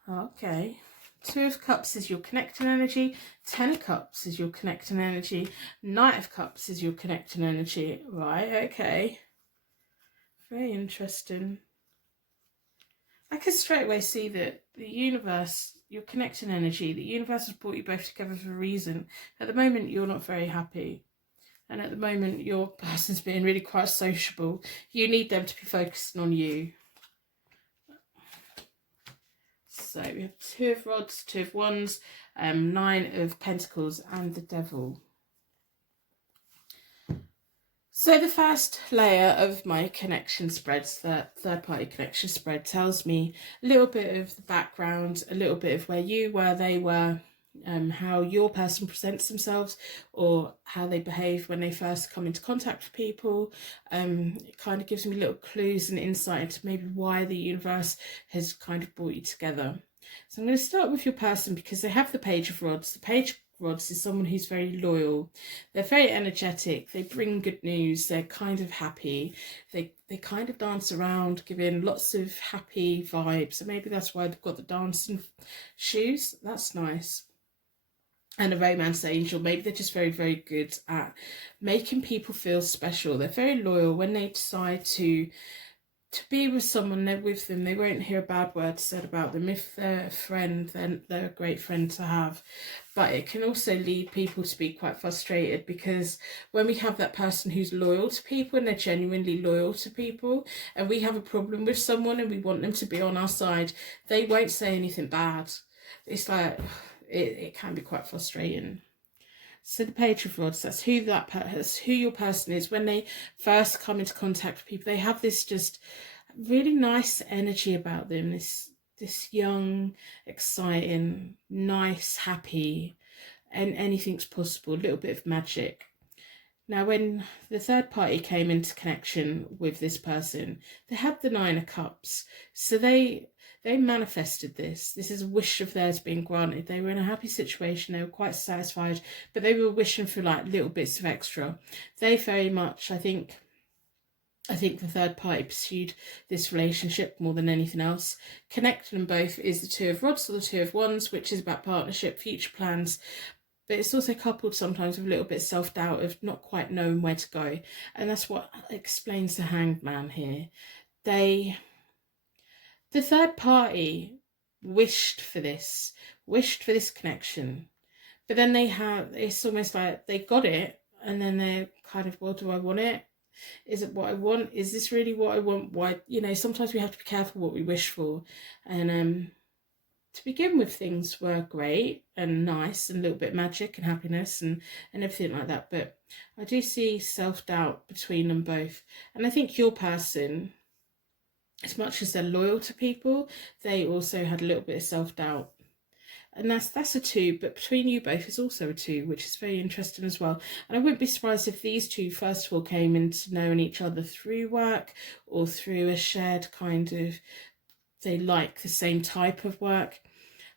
Okay. Two of Cups is your connecting energy. 10 of Cups is your connecting energy. Knight of Cups is your connecting energy. Right, okay. Very interesting. I can straight away see that the universe, your connecting energy, the universe has brought you both together for a reason. At the moment, you're not very happy. And at the moment, your person's being really quite sociable. You need them to be focusing on you. So we have Two of Rods, Two of Wands, Nine of Pentacles, and the Devil. So the first layer of my connection spreads, the third party connection spread, tells me a little bit of the background, a little bit of where you were, they were, how your person presents themselves or how they behave when they first come into contact with people. It kind of gives me little clues and insight into maybe why the universe has kind of brought you together. So I'm going to start with your person because they have the Page of Rods. The Page of Rods is someone who's very loyal. They're very energetic. They bring good news. They're kind of happy. They kind of dance around, giving lots of happy vibes. So maybe that's why they've got the dancing shoes. That's nice. And a romance angel. Maybe they're just very, very good at making people feel special. They're very loyal. When they decide to be with someone, they're with them. They won't hear a bad word said about them. If they're a friend, then they're a great friend to have. But it can also lead people to be quite frustrated, because when we have that person who's loyal to people and they're genuinely loyal to people, and we have a problem with someone and we want them to be on our side, they won't say anything bad. It's like, it can be quite frustrating. So the Page of Rods, that's who your person is. When they first come into contact with people, they have this just really nice energy about them. This young, exciting, nice, happy, and anything's possible. A little bit of magic. Now, when the third party came into connection with this person, they had the Nine of Cups. So they manifested this. This is a wish of theirs being granted. They were in a happy situation. They were quite satisfied, but they were wishing for like little bits of extra. They very much, I think the third party pursued this relationship more than anything else. Connecting them both is the Two of Rods or the Two of Wands, which is about partnership, future plans. But it's also coupled sometimes with a little bit of self-doubt of not quite knowing where to go. And that's what explains the Hanged Man here. The third party wished for this connection. But then it's almost like they got it, and then they're kind of, well, do I want it? Is it what I want? Is this really what I want? Why, sometimes we have to be careful what we wish for. And to begin with, things were great and nice and a little bit magic and happiness and everything like that. But I do see self-doubt between them both. And I think your person, as much as they're loyal to people, they also had a little bit of self-doubt. And that's a 2, but between you both is also a 2, which is very interesting as well. And I wouldn't be surprised if these two, first of all, came into knowing each other through work or through a shared kind of, they like the same type of work.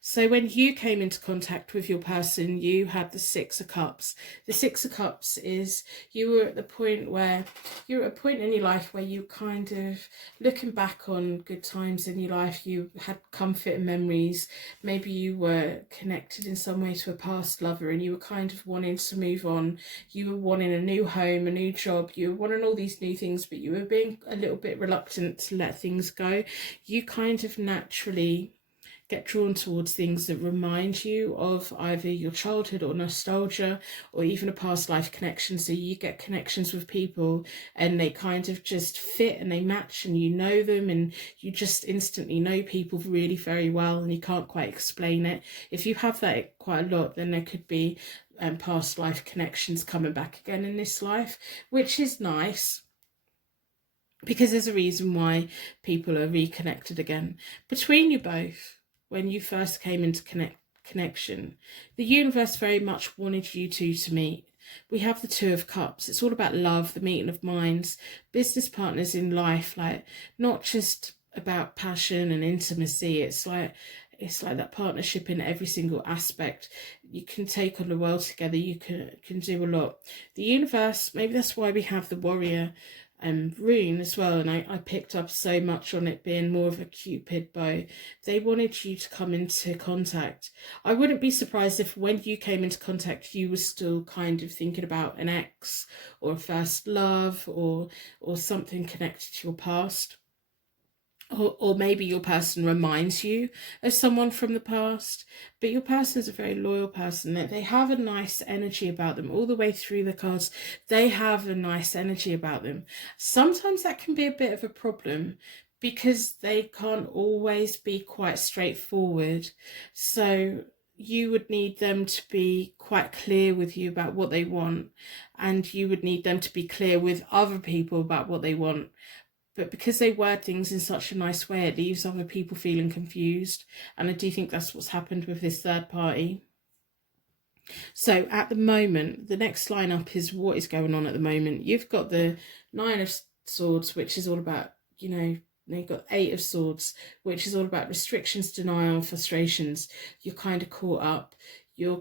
So when you came into contact with your person, you had the Six of Cups. The Six of Cups is you were at a point in your life where you kind of looking back on good times in your life. You had comfort and memories. Maybe you were connected in some way to a past lover and you were kind of wanting to move on. You were wanting a new home, a new job. You were wanting all these new things, but you were being a little bit reluctant to let things go. You kind of naturally get drawn towards things that remind you of either your childhood or nostalgia or even a past life connection. So you get connections with people and they kind of just fit and they match and you know them and you just instantly know people really very well and you can't quite explain it. If you have that quite a lot, then there could be past life connections coming back again in this life, which is nice, because there's a reason why people are reconnected again. Between you both, when you first came into connection, the universe very much wanted you two to meet. We have the Two of Cups. It's all about love, the meeting of minds, business partners in life, like not just about passion and intimacy. It's like It's like that partnership in every single aspect. You can take on the world together. You can do a lot. The universe, maybe that's why we have the warrior rune as well, and I picked up so much on it being more of a Cupid bow. They wanted you to come into contact. I wouldn't be surprised if when you came into contact you were still kind of thinking about an ex or a first love or something connected to your past. Or maybe your person reminds you of someone from the past, but your person is a very loyal person. They have a nice energy about them all the way through the cards. They have a nice energy about them. Sometimes that can be a bit of a problem because they can't always be quite straightforward. So you would need them to be quite clear with you about what they want, and you would need them to be clear with other people about what they want. But because they word things in such a nice way, it leaves other people feeling confused. And I do think that's what's happened with this third party. So at the moment, the next lineup is what is going on at the moment. You've got the Nine of Swords, which is all about, you know, you've got Eight of Swords, which is all about restrictions, denial, frustrations. You're kind of caught up. You're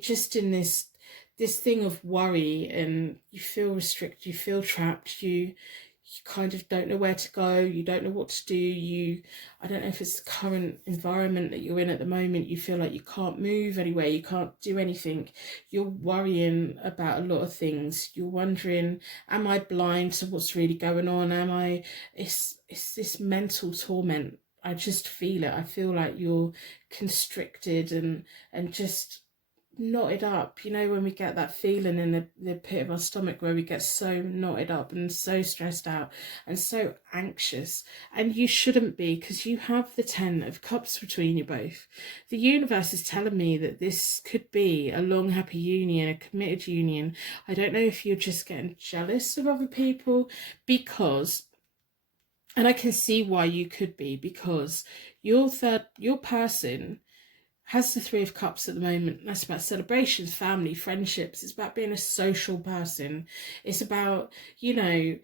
just in this thing of worry, and you feel restricted, you feel trapped, you kind of don't know where to go, you don't know what to do. I don't know if it's the current environment that you're in at the moment, you feel like you can't move anywhere, you can't do anything, you're worrying about a lot of things, you're wondering, am I blind to what's really going on? It's this mental torment. I just feel it. I feel like you're constricted and just knotted up. You know, when we get that feeling in the pit of our stomach where we get so knotted up and so stressed out and so anxious, and you shouldn't be, because you have the 10 of Cups between you both. The universe is telling me that this could be a long happy union, a committed union. I don't know if you're just getting jealous of other people, because, and I can see why you could be, because your person has the Three of Cups at the moment. That's about celebrations, family, friendships. It's about being a social person. It's about, you know,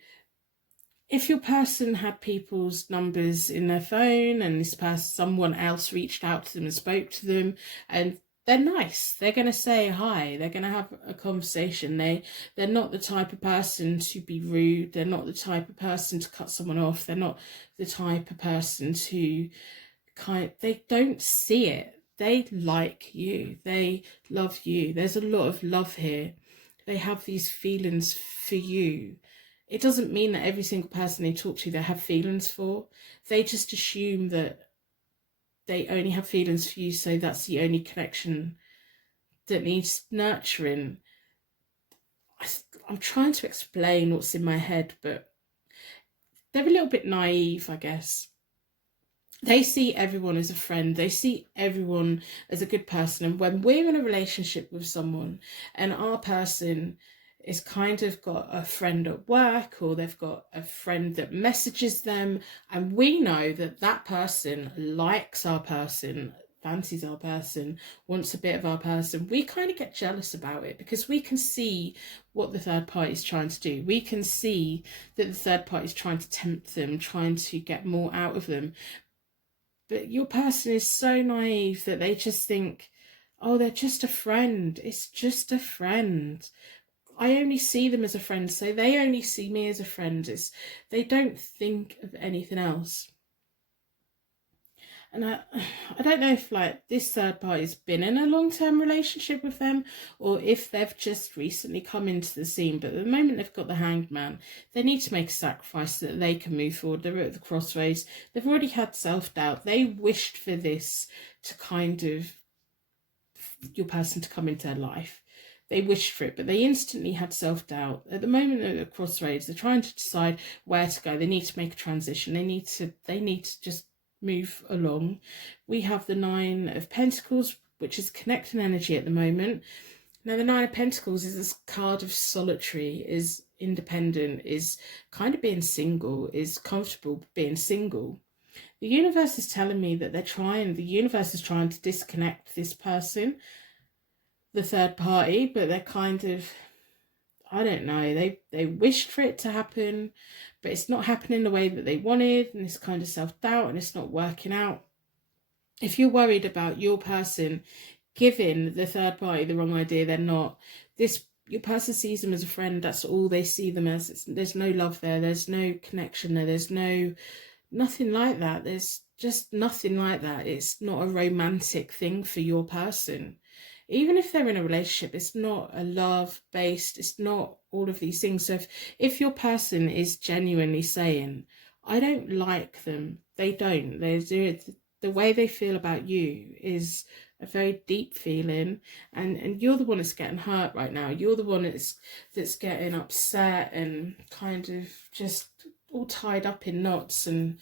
if your person had people's numbers in their phone and someone else reached out to them and spoke to them, and they're nice, they're going to say hi, they're going to have a conversation. They're not the type of person to be rude. They're not the type of person to cut someone off. They're not the type of person to they don't see it. They like you. They love you. There's a lot of love here. They have these feelings for you. It doesn't mean that every single person they talk to, they have feelings for. They just assume that they only have feelings for you, so that's the only connection that needs nurturing. I'm trying to explain what's in my head, but they're a little bit naive, I guess. They see everyone as a friend. They see everyone as a good person. And when we're in a relationship with someone and our person is kind of got a friend at work, or they've got a friend that messages them, and we know that that person likes our person, fancies our person, wants a bit of our person, we kind of get jealous about it, because we can see what the third party is trying to do. We can see that the third party is trying to tempt them, trying to get more out of them. But your person is so naive that they just think, oh, they're just a friend. It's just a friend. I only see them as a friend, so they only see me as a friend. They don't think of anything else. And I don't know if like this third party's been in a long-term relationship with them, or if they've just recently come into the scene. But at the moment they've got the Hanged Man. They need to make a sacrifice so that they can move forward. They're at the crossroads. They've already had self-doubt. They wished for this to kind of, your person to come into their life. They wished for it, but they instantly had self-doubt. At the moment they're at the crossroads. They're trying to decide where to go. They need to make a transition. They need to just move along. We have the Nine of Pentacles, which is connecting energy at the moment. Now the Nine of Pentacles is this card of solitary, is independent, is kind of being single, is comfortable being single. The universe is telling me that the universe is trying to disconnect this person, the third party, but they're kind of, I don't know, they wished for it to happen, but it's not happening the way that they wanted, and it's kind of self-doubt, and it's not working out. if you're worried about your person giving the third party the wrong idea, they're not. Your person sees them as a friend. That's all they see them as. There's no love there. There's no connection there. There's nothing like that. There's just nothing like that. It's not a romantic thing for your person. Even if they're in a relationship, it's not a love based. It's not all of these things. So if your person is genuinely saying, I don't like them, they don't. The way they feel about you is a very deep feeling, and you're the one that's getting hurt right now. You're the one that's getting upset and kind of just all tied up in knots, and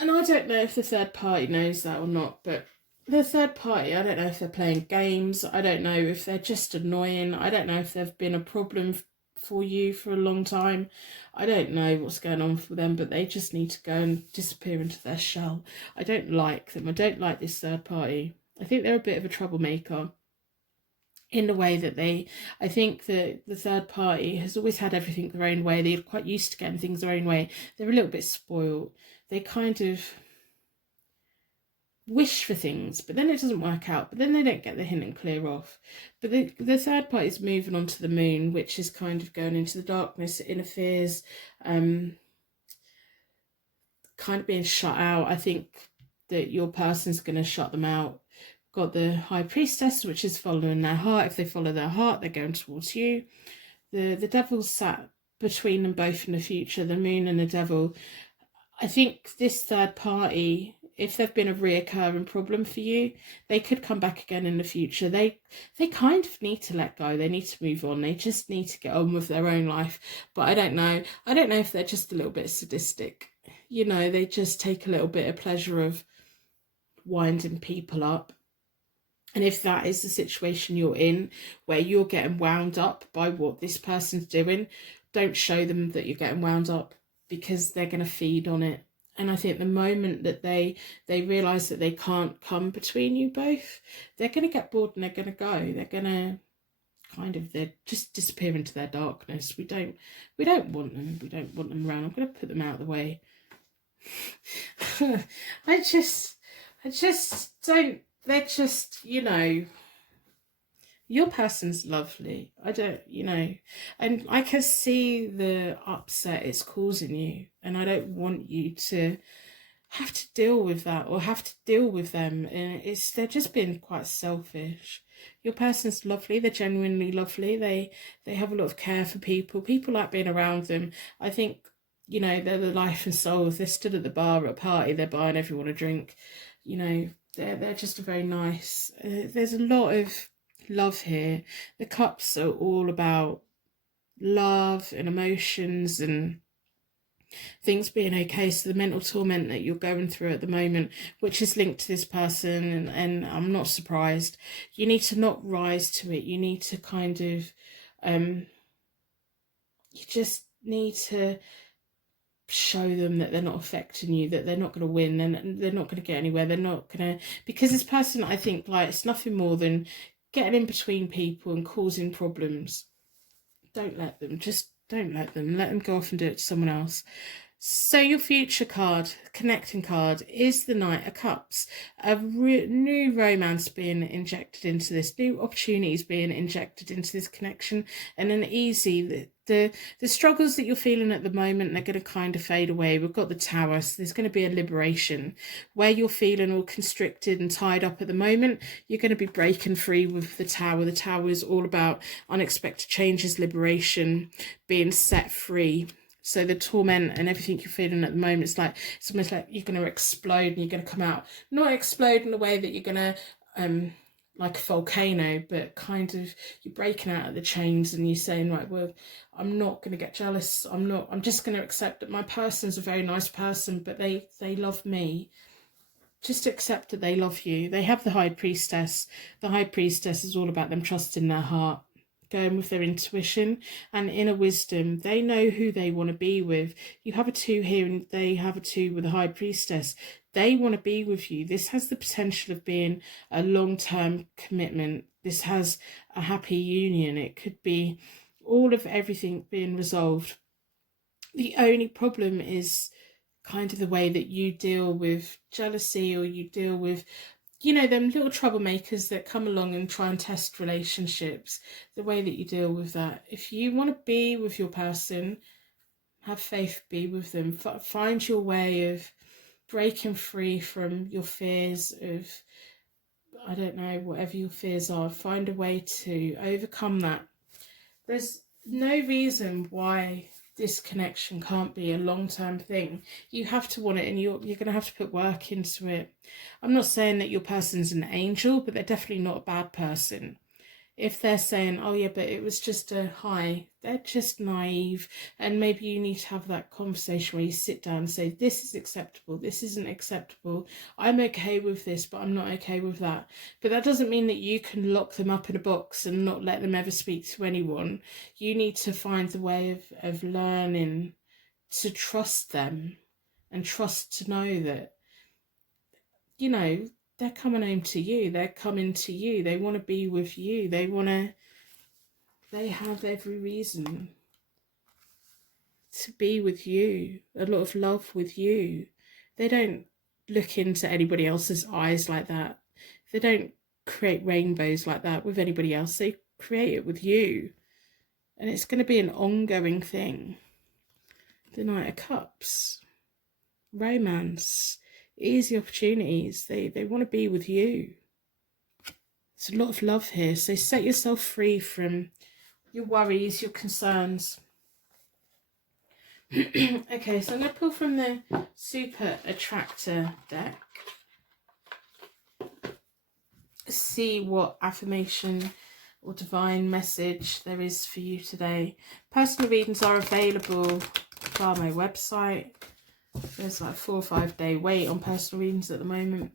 I don't know if the third party knows that or not, but the third party, I don't know if they're playing games. I don't know if they're just annoying. I don't know if they've been a problem for you for a long time. I don't know what's going on for them, but they just need to go and disappear into their shell. I don't like them. I don't like this third party. I think they're a bit of a troublemaker in the way that I think that the third party has always had everything their own way. They're quite used to getting things their own way. They're a little bit spoiled. They kind of wish for things, but then it doesn't work out, but then they don't get the hint and clear off. But the third party is moving on to the moon, which is kind of going into the darkness. It interferes, kind of being shut out. I think that your person's going to shut them out. Got the high priestess, which is following their heart. If they follow their heart, they're going towards you. The devil's sat between them both in the future, the moon and the devil. I think this third party, if they've been a reoccurring problem for you, they could come back again in the future. They kind of need to let go. They need to move on. They just need to get on with their own life. But I don't know. I don't know if they're just a little bit sadistic. You know, they just take a little bit of pleasure of winding people up. And if that is the situation you're in, where you're getting wound up by what this person's doing, don't show them that you're getting wound up, because they're going to feed on it. And I think the moment that they realise that they can't come between you both, they're going to get bored and they're going to go. They're going to they're just disappear into their darkness. We don't want them. We don't want them around. I'm going to put them out of the way. I just don't. They're just, you know, your person's lovely. I don't, you know, and I can see the upset it's causing you, and I don't want you to have to deal with that or have to deal with them. And they're just being quite selfish. Your person's lovely. They're genuinely lovely. They have a lot of care for people. People like being around them. I think, you know, they're the life and soul. If they're stood at the bar at a party, they're buying everyone a drink. You know, they're just very nice. There's a lot of love here. The cups are all about love and emotions and things being okay. So the mental torment that you're going through at the moment, which is linked to this person, and I'm not surprised, you need to not rise to it. You need to kind of you just need to show them that they're not affecting you, that they're not going to win, and they're not going to get anywhere. They're not going to, because this person, I think, like, it's nothing more than getting in between people and causing problems. Don't let them. Just don't let them. Let them go off and do it to someone else. So your future card, connecting card, is the Knight of Cups. A new romance being injected into this, new opportunities being injected into this connection, and an easy, the struggles that you're feeling at the moment, they're going to kind of fade away. We've got the Tower, so there's going to be a liberation. Where you're feeling all constricted and tied up at the moment, you're going to be breaking free with the Tower. The Tower is all about unexpected changes, liberation, being set free. So the torment and everything you're feeling at the moment, it's almost like you're going to explode and you're going to come out. Not explode in the way that you're going to, like a volcano, but kind of you're breaking out of the chains and you're saying, right, well, I'm not going to get jealous. I'm just going to accept that my person's a very nice person, but they love me. Just accept that they love you. They have the High Priestess. The High Priestess is all about them trusting their heart, going with their intuition and inner wisdom. They know who they want to be with. You have a 2 here and they have a 2 with the High Priestess. They want to be with you. This has the potential of being a long-term commitment. This has a happy union. It could be all of everything being resolved. The only problem is kind of the way that you deal with jealousy, or you deal with, you know, them little troublemakers that come along and try and test relationships, the way that you deal with that. If you want to be with your person, have faith, be with them. Find your way of breaking free from your fears of, I don't know, whatever your fears are. Find a way to overcome that. There's no reason why this connection can't be a long-term thing. You have to want it, and you're going to have to put work into it. I'm not saying that your person's an angel, but they're definitely not a bad person. If they're saying, oh yeah, but it was just a hi, they're just naive. And maybe you need to have that conversation where you sit down and say, this is acceptable, this isn't acceptable. I'm okay with this, but I'm not okay with that. But that doesn't mean that you can lock them up in a box and not let them ever speak to anyone. You need to find the way of learning to trust them, and trust to know that, you know, they're coming home to you. They're coming to you. They want to be with you. They have every reason to be with you. A lot of love with you. They don't look into anybody else's eyes like that. They don't create rainbows like that with anybody else. They create it with you. And it's going to be an ongoing thing. The Knight of Cups. Romance. Easy opportunities. They want to be with you. There's a lot of love here. So set yourself free from your worries, your concerns. Okay, so I'm going to pull from the Super Attractor deck. See what affirmation or divine message there is for you today. Personal readings are available via my website. There's like a 4 or 5 day wait on personal readings at the moment.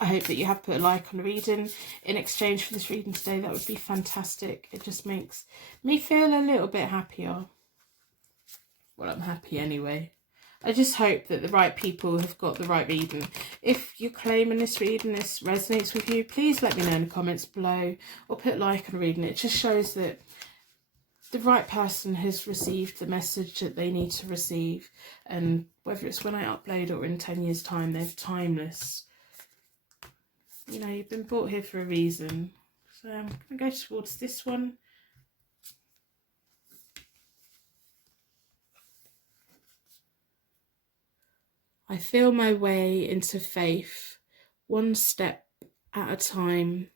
I hope that you have put a like on the reading in exchange for this reading today. That would be fantastic. It just makes me feel a little bit happier. Well, I'm happy anyway. I just hope that the right people have got the right reading. If you're claiming this reading, this resonates with you, please let me know in the comments below, or put a like on the reading. It just shows that the right person has received the message that they need to receive, and whether it's when I upload or in 10 years time, they're timeless. You know, you've been brought here for a reason. So I'm going to go towards this one. I feel my way into faith, one step at a time.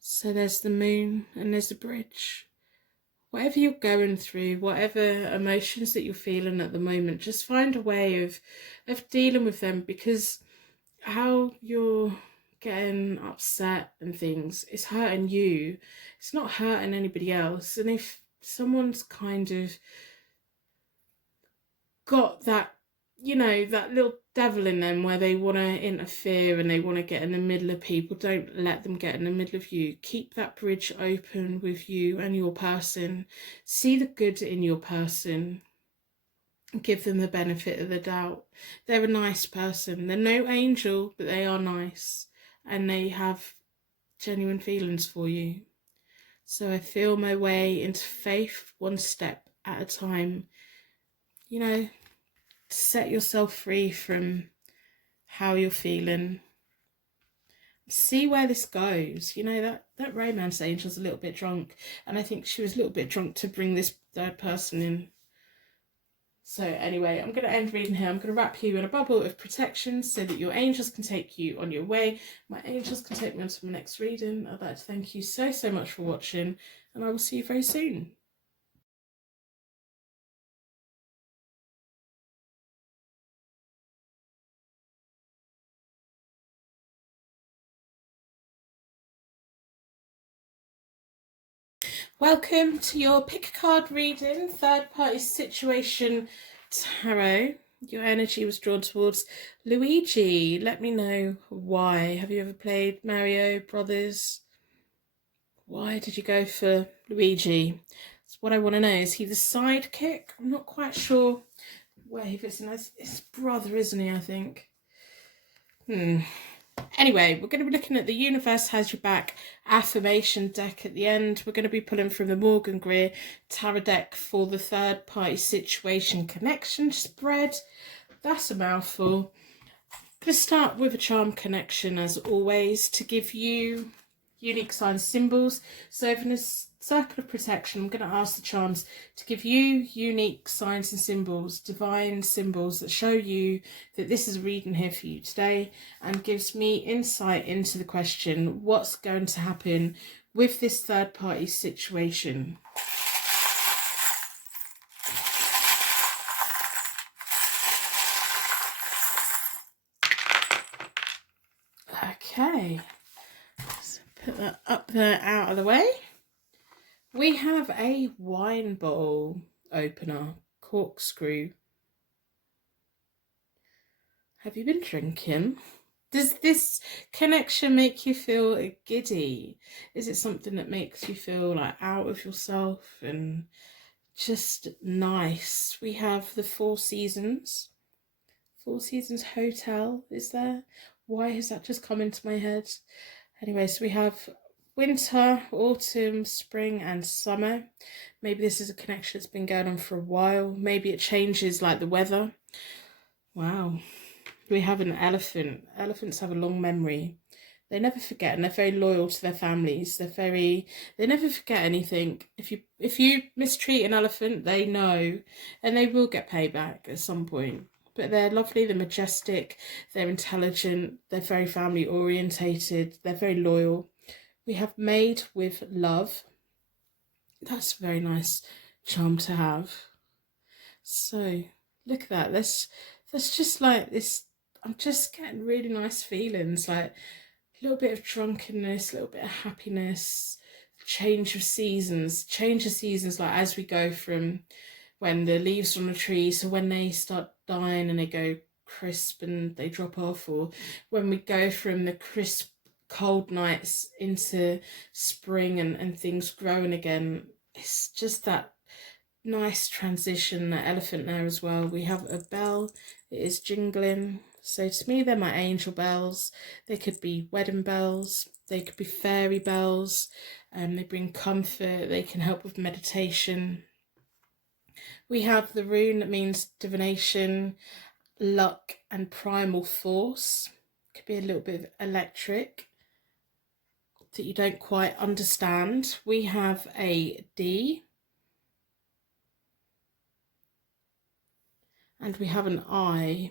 So there's the moon and there's a bridge. Whatever you're going through, whatever emotions that you're feeling at the moment, just find a way of dealing with them, because how you're getting upset and things, it's hurting you. It's not hurting anybody else. And if someone's kind of got that, you know, that little devil in them where they want to interfere and they want to get in the middle of people, don't let them get in the middle of you. Keep that bridge open with you and your person. See the good in your person. Give them the benefit of the doubt. They're a nice person. They're no angel, but they are nice, and they have genuine feelings for you. So I feel my way into faith, one step at a time. You know, set yourself free from how you're feeling. See where this goes. You know, that romance angel's a little bit drunk, and I think she was a little bit drunk to bring this third person in. So anyway, I'm going to end reading here. I'm going to wrap you in a bubble of protection so that your angels can take you on your way. My angels can take me on to my next reading. I'd like to thank you so much for watching, and I will see you very soon. Welcome to your pick a card reading, third party situation tarot. Your energy was drawn towards Luigi. Let me know why. Have you ever played Mario Brothers? Why did you go for Luigi? That's what I want to know. Is he the sidekick? I'm not quite sure where he fits in. It's his brother, isn't he, I think? Anyway, we're going to be looking at the Universe Has Your Back affirmation deck at the end. We're going to be pulling from the Morgan Greer tarot deck for the third party situation connection spread. That's a mouthful. I'm going to start with a charm connection as always to give you unique sign symbols. So in a circle of protection, I'm going to ask the charms to give you unique signs and symbols, divine symbols that show you that this is a reading here for you today and gives me insight into the question, what's going to happen with this third party situation? Okay, let's put that up there out of the way. We have a wine bottle opener, corkscrew. Have you been drinking? Does this connection make you feel giddy? Is it something that makes you feel like out of yourself and just nice? We have the Four Seasons Hotel, is there? Why has that just come into my head? Anyway, so we have winter, autumn, spring and summer. Maybe this is a connection that's been going on for a while. Maybe it changes like the weather. Wow. We have an elephant. Elephants have a long memory. They never forget and they're very loyal to their families. They never forget anything. If you mistreat an elephant, they know and they will get payback at some point. But they're lovely, they're majestic, they're intelligent, they're very family orientated, they're very loyal. We have Made with Love. That's a very nice charm to have. So look at that. That's just like this. I'm just getting really nice feelings, like a little bit of drunkenness, a little bit of happiness, change of seasons like as we go from when the leaves are on the tree, so when they start dying and they go crisp and they drop off, or when we go from the crisp cold nights into spring and things growing again. It's just that nice transition. That elephant there as well. We have a bell, it is jingling. So to me, they're my angel bells. They could be wedding bells, they could be fairy bells, they bring comfort, they can help with meditation. We have the rune that means divination, luck and primal force. Could be a little bit of electric that you don't quite understand. We have a D. And we have an I,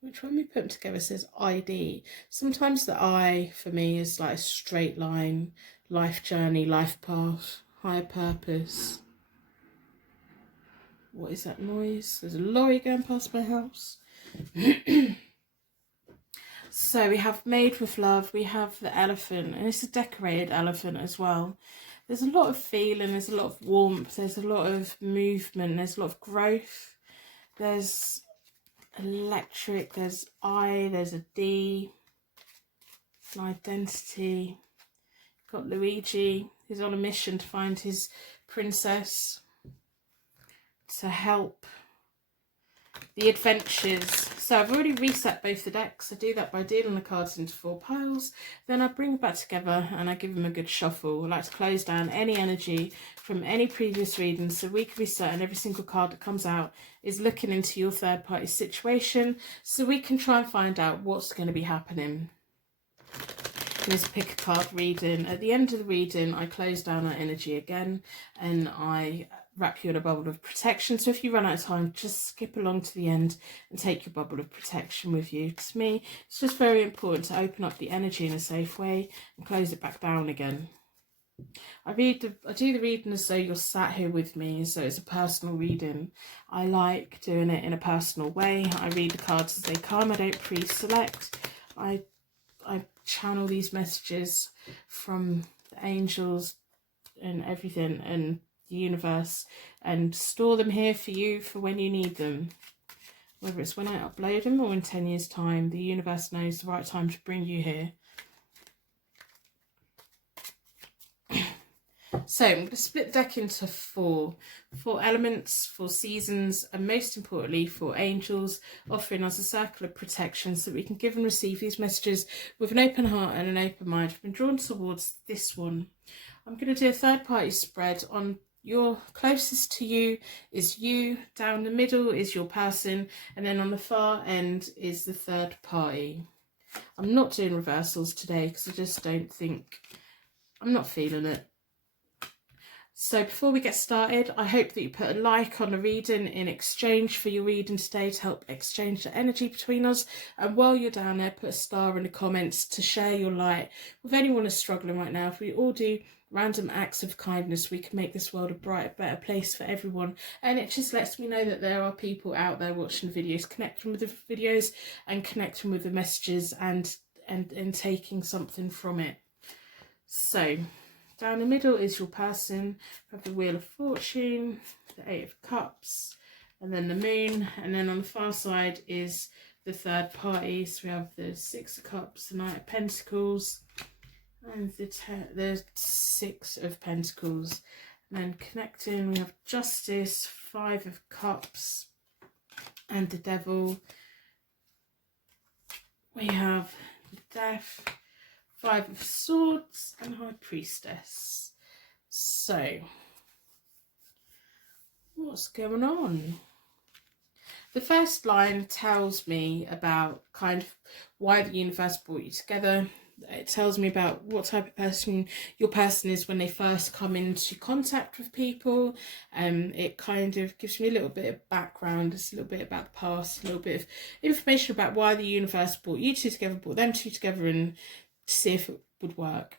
which when we put them together says ID. Sometimes the I for me is like a straight line, life journey, life path, higher purpose. What is that noise? There's a lorry going past my house. So we have Made with Love, we have the elephant, and it's a decorated elephant as well. There's a lot of feeling, there's a lot of warmth, there's a lot of movement, there's a lot of growth. There's electric, there's I, there's a D, an identity. Got Luigi, who's on a mission to find his princess, to help the adventures. So I've already reset both the decks. I do that by dealing the cards into 4 piles. Then I bring it back together and I give them a good shuffle. I like to close down any energy from any previous readings so we can be certain every single card that comes out is looking into your third party situation, so we can try and find out what's going to be happening. Here's a pick a card reading. At the end of the reading, I close down our energy again and I wrap you in a bubble of protection. So if you run out of time, just skip along to the end and take your bubble of protection with you. To me, it's just very important to open up the energy in a safe way and close it back down again. I do the reading as though you're sat here with me, so it's a personal reading. I like doing it in a personal way. I read the cards as they come. I don't pre-select. I channel these messages from the angels and everything and the universe and store them here for you for when you need them. Whether it's when I upload them or in 10 years time, the universe knows the right time to bring you here. So I'm going to split the deck into four elements, 4 seasons, and most importantly 4 angels, offering us a circle of protection so that we can give and receive these messages with an open heart and an open mind. I've been drawn towards this one. I'm going to do a third party spread. On your closest to you is you, down the middle is your person, and then on the far end is the third party. I'm not doing reversals today because I just don't think, I'm not feeling it. So before we get started, I hope that you put a like on the reading in exchange for your reading today to help exchange the energy between us. And while you're down there, put a star in the comments to share your light with anyone who's struggling right now. If we all do random acts of kindness, we can make this world a brighter, better place for everyone. And it just lets me know that there are people out there watching videos, connecting with the videos and connecting with the messages and taking something from it. So down the middle is your person. We have the Wheel of Fortune, the 8 of Cups, and then the Moon. And then on the far side is the third party. So we have the 6 of Cups, the Knight of Pentacles, and the 6 of Pentacles. And then connecting, we have Justice, 5 of Cups, and the Devil. We have the Death, 5 of Swords, and High Priestess. So, what's going on? The first line tells me about kind of why the universe brought you together. It tells me about what type of person your person is when they first come into contact with people. It kind of gives me a little bit of background, just a little bit about the past, a little bit of information about why the universe brought you two together, brought them two together, and see if it would work.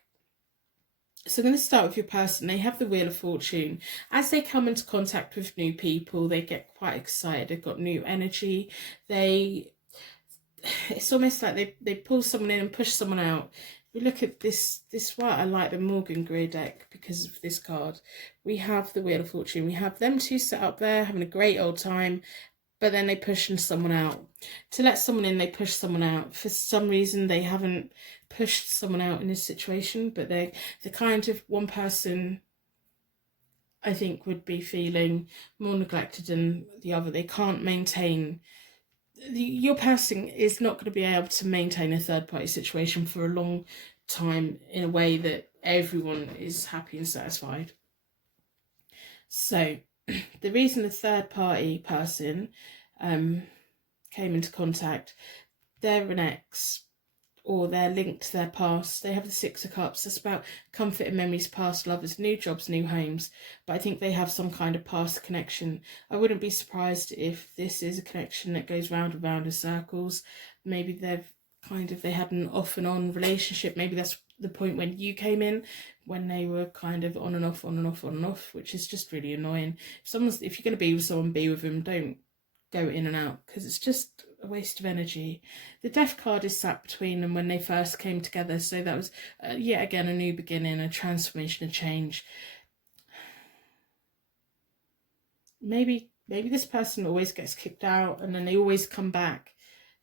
So I'm going to start with your person. They have the Wheel of Fortune. As they come into contact with new people, they get quite excited. They've got new energy. It's almost like they pull someone in and push someone out. We look at this why I like the Morgan Greer deck because of this card. We have the Wheel of Fortune. We have them two set up there having a great old time, but then they push someone out. To let someone in, they push someone out. For some reason, they haven't pushed someone out in this situation, but they're the kind of one person I think would be feeling more neglected than the other. They can't maintain, your person is not going to be able to maintain a third party situation for a long time in a way that everyone is happy and satisfied. So the reason the third party person came into contact, they're an ex or they're linked to their past. They have the 6 of Cups. That's about comfort and memories, past lovers, new jobs, new homes. But I think they have some kind of past connection. I wouldn't be surprised if this is a connection that goes round and round in circles. Maybe they had an off and on relationship. Maybe that's the point when you came in, when they were kind of on and off, on and off, on and off, which is just really annoying. If you're going to be with someone, be with them. Don't go in and out because it's just a waste of energy. The Death card is sat between them when they first came together, so that was yet again a new beginning, a transformation, a change. Maybe this person always gets kicked out and then they always come back,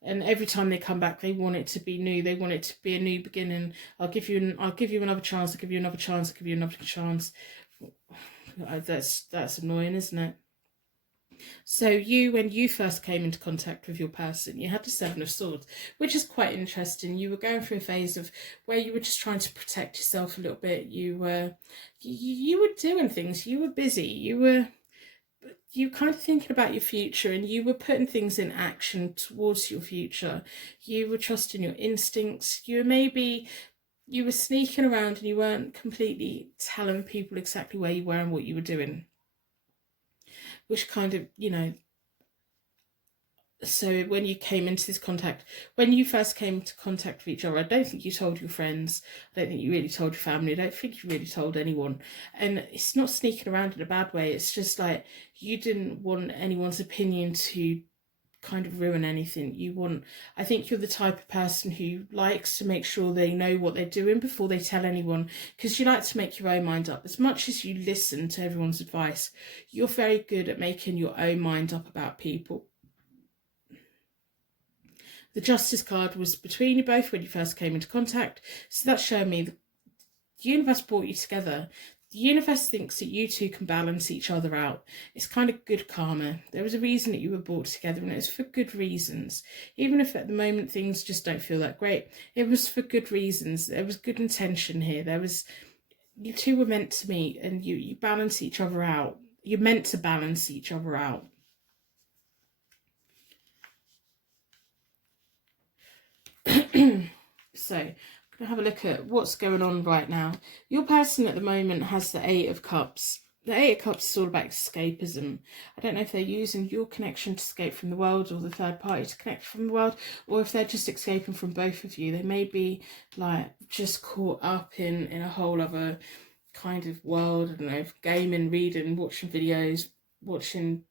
and every time they come back they want it to be new. They want it to be a new beginning. I'll give you another chance, I'll give you another chance, I'll give you another chance. That's annoying, isn't it? So when you first came into contact with your person, you had the 7 of Swords, which is quite interesting. You were going through a phase of where you were just trying to protect yourself a little bit. You were doing things. You were busy. You were kind of thinking about your future, and you were putting things in action towards your future. You were trusting your instincts. You were sneaking around and you weren't completely telling people exactly where you were and what you were doing. Which kind of, so when you came into this contact, when you first came into contact with each other, I don't think you told your friends, I don't think you really told your family, I don't think you really told anyone. And it's not sneaking around in a bad way, it's just like you didn't want anyone's opinion to kind of ruin anything. I think you're the type of person who likes to make sure they know what they're doing before they tell anyone, because you like to make your own mind up. As much as you listen to everyone's advice, you're very good at making your own mind up about people. The Justice card was between you both when you first came into contact, so that's showing me the universe brought you together. The universe thinks that you two can balance each other out. It's kind of good karma. There was a reason that you were brought together, and it was for good reasons. Even if at the moment things just don't feel that great, it was for good reasons. There was good intention here. You two were meant to meet, and you balance each other out. You're meant to balance each other out. So, I'm going to have a look at what's going on right now. Your person at the moment has the Eight of Cups. The Eight of Cups is all about escapism. I don't know if they're using your connection to escape from the world, or the third party to connect from the world, or if they're just escaping from both of you. They may be like just caught up in a whole other kind of world. I don't know, gaming, reading, watching videos, watching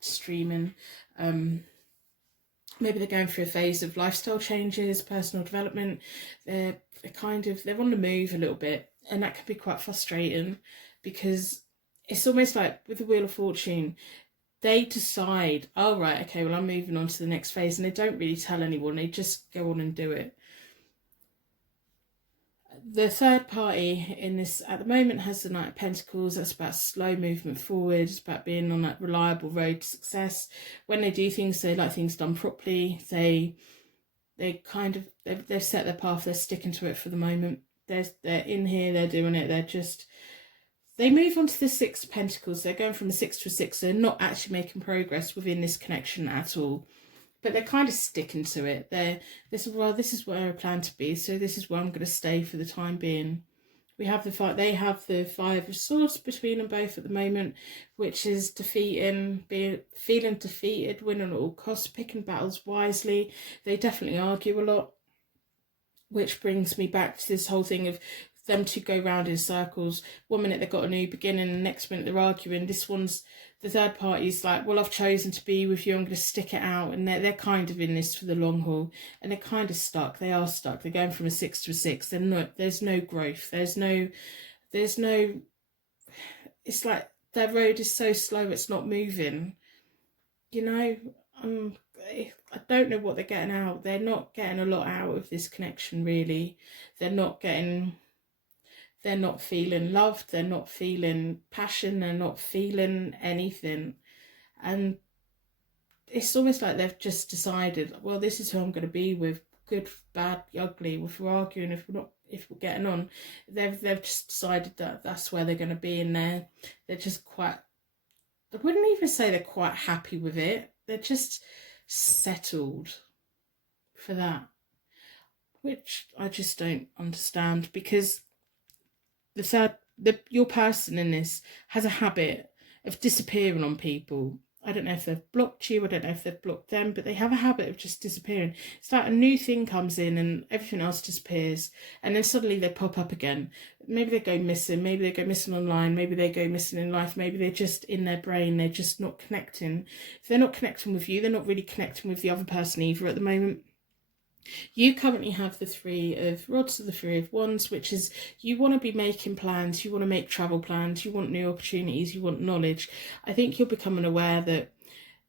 streaming. Maybe they're going through a phase of lifestyle changes, personal development. They're on the move a little bit, and that can be quite frustrating, because it's almost like with the Wheel of Fortune, they decide, oh right, okay, well I'm moving on to the next phase, and they don't really tell anyone, they just go on and do it. The third party in this at the moment has the Knight of Pentacles. That's about slow movement forward. It's about being on that reliable road to success. When they do things, they like things done properly. They've set their path. They're sticking to it for the moment. They're in here. They're doing it. They move on to the Six of Pentacles. They're going from a 6 to a 6. So they're not actually making progress within this connection at all. But they're kind of sticking to it. This is where I plan to be, so this is where I'm going to stay for the time being. They have the Five of Swords between them both at the moment, which is feeling defeated, winning at all costs, picking battles wisely. They definitely argue a lot, which brings me back to this whole thing of them to go round in circles. 1 minute they've got a new beginning, and the next minute they're arguing. The third party's like, well, I've chosen to be with you, I'm going to stick it out. And they're kind of in this for the long haul, and they're kind of stuck. They are stuck. They're going from a 6 to a 6. There's no growth. There's no, it's like their road is so slow, it's not moving. I don't know what they're getting out. They're not getting a lot out of this connection, really. They're not feeling loved, they're not feeling passion, they're not feeling anything. And it's almost like they've just decided, well, this is who I'm going to be with, good, bad, ugly, if we're arguing, if we're getting on. They've just decided that that's where they're going to be, and they're just quite, I wouldn't even say they're quite happy with it. They're just settled for that, which I just don't understand, because your person in this has a habit of disappearing on people. I don't know if they've blocked you, I don't know if they've blocked them, but they have a habit of just disappearing. It's like a new thing comes in and everything else disappears, and then suddenly they pop up again. Maybe they go missing, maybe they go missing online, maybe they go missing in life, maybe they're just in their brain, they're just not connecting. If they're not connecting with you, they're not really connecting with the other person either at the moment. You currently have the Three of Rods or the Three of Wands, which is you want to be making plans, you want to make travel plans, you want new opportunities, you want knowledge. I think you're becoming aware that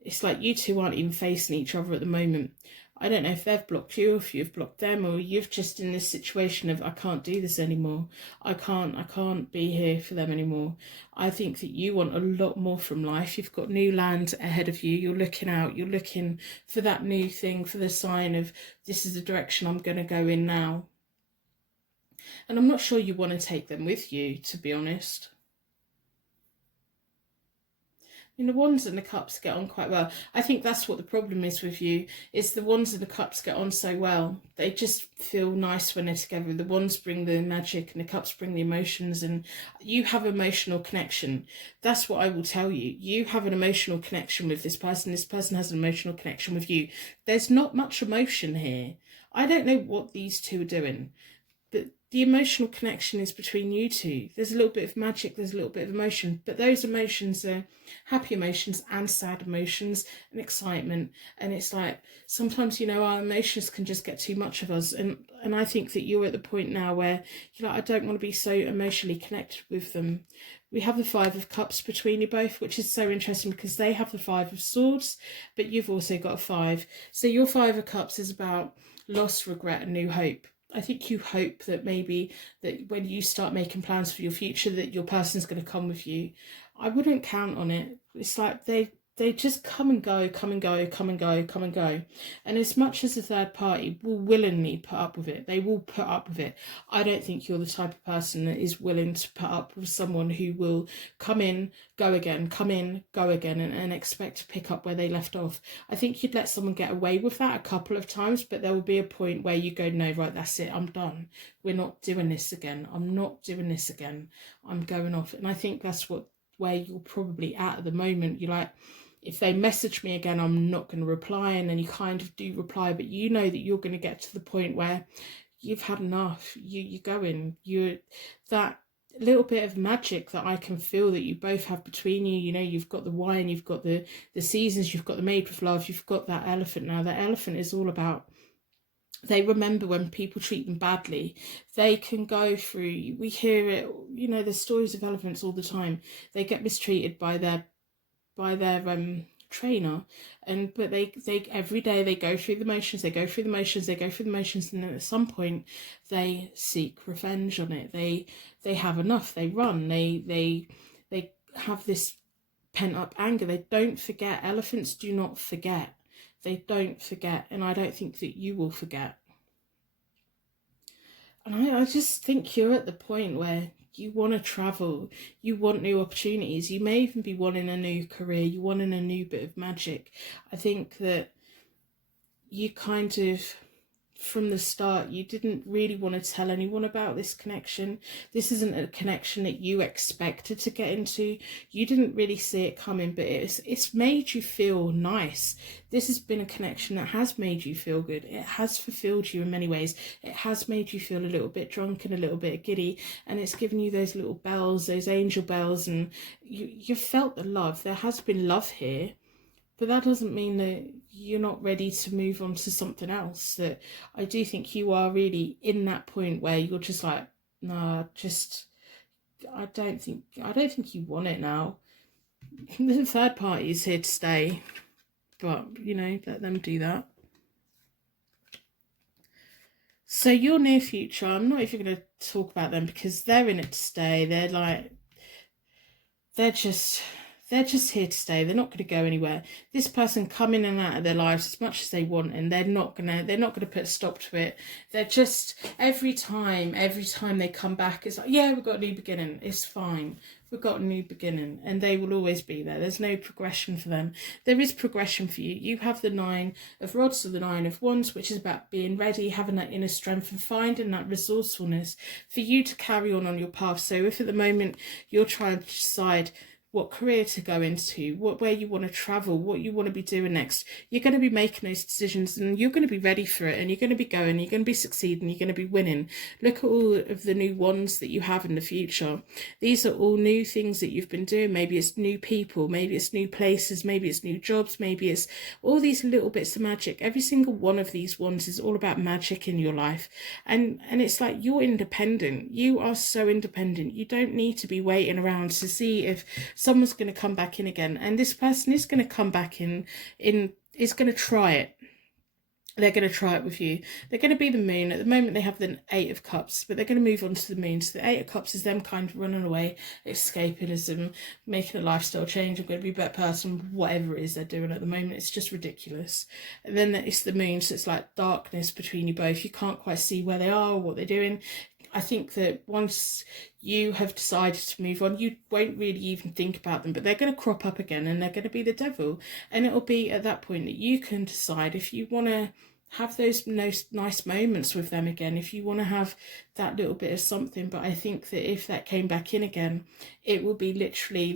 it's like you two aren't even facing each other at the moment. I don't know if they've blocked you, if you've blocked them, or you've just in this situation of, I can't do this anymore. I can't be here for them anymore. I think that you want a lot more from life. You've got new land ahead of you. You're looking out. You're looking for that new thing, for the sign of, this is the direction I'm going to go in now. And I'm not sure you want to take them with you, to be honest. The Wands and the Cups get on quite well. I think that's what the problem is with you, is the Wands and the Cups get on so well. They just feel nice when they're together. The Wands bring the magic and the Cups bring the emotions, and you have emotional connection. That's what I will tell you. You have an emotional connection with this person. This person has an emotional connection with you. There's not much emotion here. I don't know what these two are doing, but the emotional connection is between you two. There's a little bit of magic, there's a little bit of emotion, but those emotions are happy emotions and sad emotions and excitement. And it's like, sometimes, our emotions can just get too much of us. And I think that you're at the point now where you're like, I don't want to be so emotionally connected with them. We have the Five of Cups between you both, which is so interesting because they have the Five of Swords, but you've also got a 5. So your 5 of Cups is about loss, regret, and new hope. I think you hope that maybe that when you start making plans for your future, that your person's going to come with you. I wouldn't count on it. It's like they just come and go, come and go, come and go, come and go. And as much as the third party will willingly put up with it, they will put up with it. I don't think you're the type of person that is willing to put up with someone who will come in, go again, come in, go again, and expect to pick up where they left off. I think you'd let someone get away with that a couple of times, but there will be a point where you go, no, right, that's it, I'm done. We're not doing this again. I'm not doing this again. I'm going off. And I think that's where you're probably at the moment. You're like, if they message me again, I'm not going to reply. And then you kind of do reply, but you know that you're going to get to the point where you've had enough. You're going, that little bit of magic that I can feel that you both have between you. You know, you've got the wine, you've got the seasons, you've got the made with love, you've got that elephant now. That elephant is all about, they remember when people treat them badly. They can go through, we hear it, you know, there's stories of elephants all the time. They get mistreated by their trainer, but they every day they go through the motions, and then at some point they seek revenge on it. They have enough, they run, they have this pent up anger. They don't forget. Elephants do not forget. They don't forget, and I don't think that you will forget. And I just think you're at the point where you want to travel, you want new opportunities, you may even be wanting a new career, you wanting a new bit of magic. I think that you kind of, from the start, you didn't really want to tell anyone about this connection. This isn't a connection that you expected to get into. You didn't really see it coming, but it's made you feel nice. This has been a connection that has made you feel good. It has fulfilled you in many ways. It has made you feel a little bit drunk and a little bit giddy, and it's given you those little bells, those angel bells, and you've felt the love. There has been love here, but that doesn't mean that you're not ready to move on to something else. That I do think you are really in that point where you're just like, nah, I don't think you want it now. The third party is here to stay, but you know, let them do that. So your near future, I'm not even going to talk about them because they're in it to stay. They're just here to stay. They're not going to go anywhere. This person come in and out of their lives as much as they want, and they're not gonna put a stop to it. They're just, every time they come back, it's like, yeah, we've got a new beginning. It's fine. We've got a new beginning, and they will always be there. There's no progression for them. There is progression for you. You have the 9 of Rods or the 9 of Wands, which is about being ready, having that inner strength, and finding that resourcefulness for you to carry on your path. So if at the moment you're trying to decide what career to go into, where you want to travel, what you want to be doing next, you're going to be making those decisions, and you're going to be ready for it, and you're going to be going, you're going to be succeeding, you're going to be winning. Look at all of the new ones that you have in the future. These are all new things that you've been doing. Maybe it's new people, maybe it's new places, maybe it's new jobs, maybe it's all these little bits of magic. Every single one of these ones is all about magic in your life, and it's like, you're independent. You are so independent. You don't need to be waiting around to see if someone's going to come back in again, and this person is going to come back in is going to try it. They're going to try it with you. They're going to be the moon. At the moment they have the 8 of Cups, but they're going to move on to the moon. So the 8 of Cups is them kind of running away, escapism, making a lifestyle change. I'm going to be a better person, whatever it is they're doing at the moment. It's just ridiculous. And then it's the moon, so it's like darkness between you both. You can't quite see where they are or what they're doing. I think that once you have decided to move on, you won't really even think about them, but they're going to crop up again, and they're going to be the devil. And it'll be at that point that you can decide if you want to have those nice moments with them again, if you want to have that little bit of something. But I think that if that came back in again, it will be literally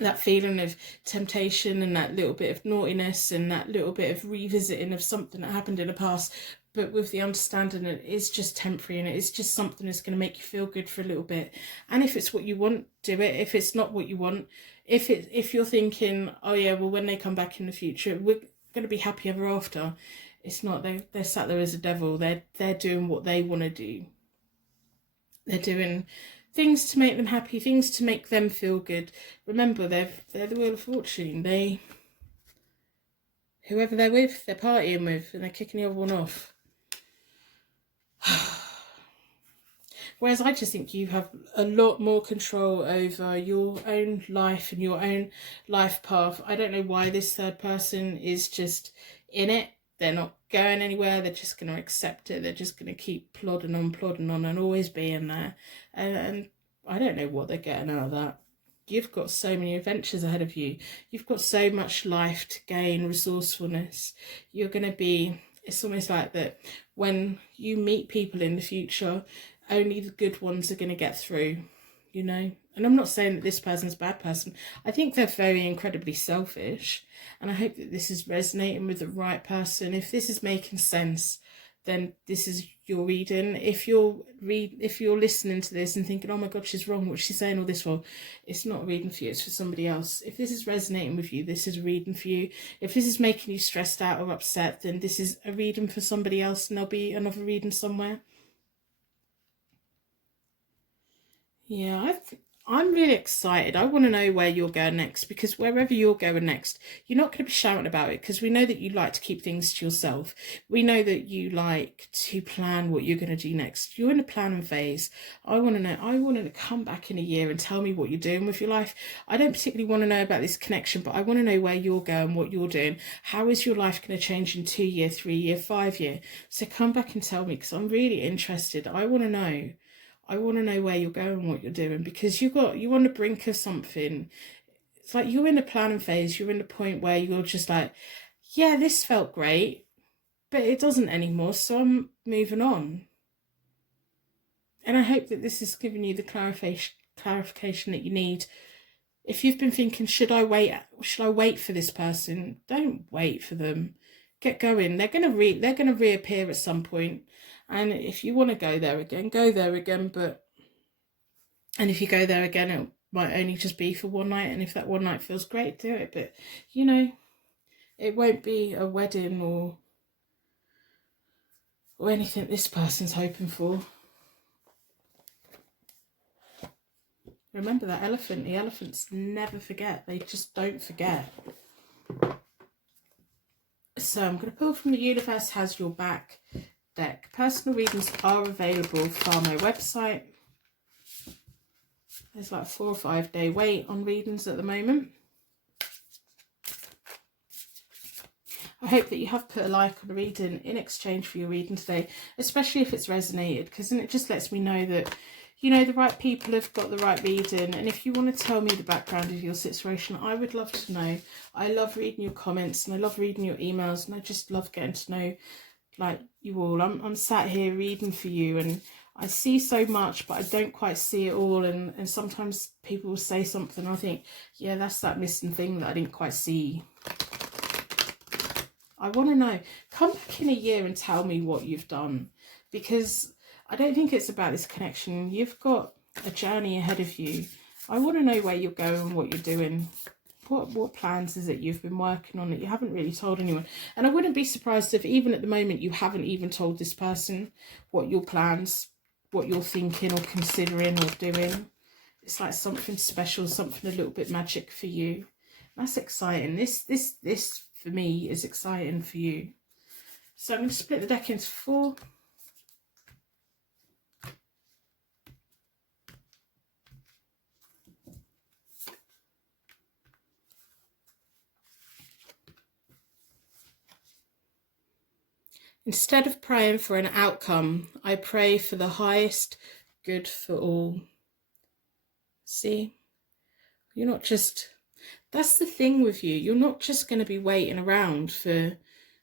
that feeling of temptation, and that little bit of naughtiness, and that little bit of revisiting of something that happened in the past, but with the understanding that it is just temporary, and it is just something that's going to make you feel good for a little bit. And if it's what you want, do it. If it's not what you want, if you're thinking, oh yeah, well, when they come back in the future, we're going to be happy ever after, it's not. They're sat there as a devil. They're doing what they want to do. They're doing things to make them happy, things to make them feel good. Remember, they're the Wheel of Fortune. Whoever they're with, they're partying with, and they're kicking the other one off. Whereas I just think you have a lot more control over your own life and your own life path. I don't know why this third person is just in it. They're not going anywhere. They're just going to accept it. They're just going to keep plodding on and always being there. And I don't know what they're getting out of that. You've got so many adventures ahead of you. You've got so much life to gain, resourcefulness. You're going to be, it's almost like that when you meet people in the future, only the good ones are going to get through, you know. And I'm not saying that this person's a bad person. I think they're very incredibly selfish. And I hope that this is resonating with the right person. If this is making sense, then this is your reading. If you're listening to this and thinking, oh my God, she's wrong, what's she saying all this for? It's not a reading for you, it's for somebody else. If this is resonating with you, this is a reading for you. If this is making you stressed out or upset, then this is a reading for somebody else, and there'll be another reading somewhere. Yeah, I'm really excited. I want to know where you're going next, because wherever you're going next, you're not going to be shouting about it, because we know that you like to keep things to yourself. We know that you like to plan what you're going to do next. You're in a planning phase. I want to know. I want to come back in a year and tell me what you're doing with your life. I don't particularly want to know about this connection, but I want to know where you're going, what you're doing. How is your life going to change in 2 year, 3 year, 5 year? So come back and tell me, because I'm really interested. I want to know. I want to know where you're going, what you're doing, because you're on the brink of something. It's like you're in the planning phase. You're in the point where you're just like, yeah, this felt great, but it doesn't anymore, so I'm moving on. And I hope that this is giving you the clarification that you need. If you've been thinking, should I wait for this person? Don't wait for them. Get going. They're gonna reappear at some point. And if you want to go there again, go there again. And if you go there again, it might only just be for one night. And if that one night feels great, do it. But, you know, it won't be a wedding or anything this person's hoping for. Remember that elephant. The elephants never forget. They just don't forget. So I'm going to pull from The Universe Has Your Back deck. Personal readings are available via my website. There's like a 4 or 5 day wait on readings at the moment. I hope that you have put a like on the reading in exchange for your reading today, especially if it's resonated, because then it just lets me know that, you know, the right people have got the right reading. And if you want to tell me the background of your situation, I would love to know. I love reading your comments and I love reading your emails, and I just love getting to know, like, you all. I'm sat here reading for you, and I see so much, but I don't quite see it all. And sometimes people will say something, and I think, yeah, that's that missing thing that I didn't quite see. I want to know. Come back in a year and tell me what you've done, because I don't think it's about this connection. You've got a journey ahead of you. I want to know where you're going, what you're doing. What plans is it you've been working on that you haven't really told anyone? And I wouldn't be surprised if even at the moment you haven't even told this person what your plans, what you're thinking or considering or doing. It's like something special, something a little bit magic for you. That's exciting. This for me is exciting for you. So I'm going to split the deck into 4. Instead of praying for an outcome, I pray for the highest good for all. See? You're not just... That's the thing with you. You're not just going to be waiting around for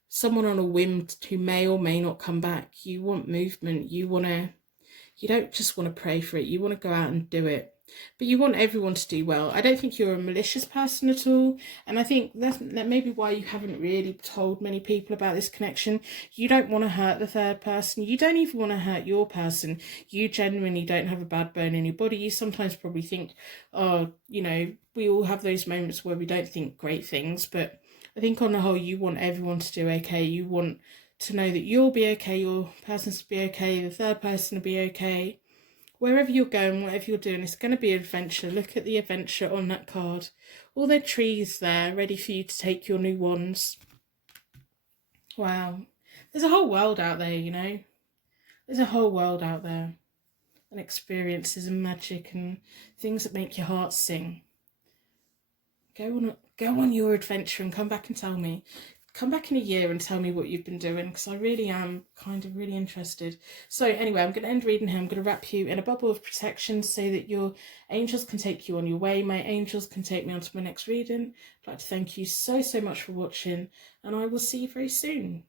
someone on a whim who may or may not come back. You want movement. You don't just want to pray for it. You want to go out and do it. But you want everyone to do well. I don't think you're a malicious person at all. And I think that may be why you haven't really told many people about this connection. You don't want to hurt the third person. You don't even want to hurt your person. You genuinely don't have a bad bone in your body. You sometimes probably think, oh, you know, we all have those moments where we don't think great things. But I think on the whole, you want everyone to do okay. You want to know that you'll be okay, your person's to be okay, the third person will be okay. Wherever you're going, whatever you're doing, it's going to be an adventure. Look at the adventure on that card. All the trees there, ready for you to take your new wands. Wow. There's a whole world out there, you know. There's a whole world out there, and experiences and magic and things that make your heart sing. Go on your adventure and come back and tell me. Come back in a year and tell me what you've been doing, because I really am kind of really interested. So anyway, I'm going to end reading here. I'm going to wrap you in a bubble of protection so that your angels can take you on your way. My angels can take me on to my next reading. I'd like to thank you so much for watching, and I will see you very soon.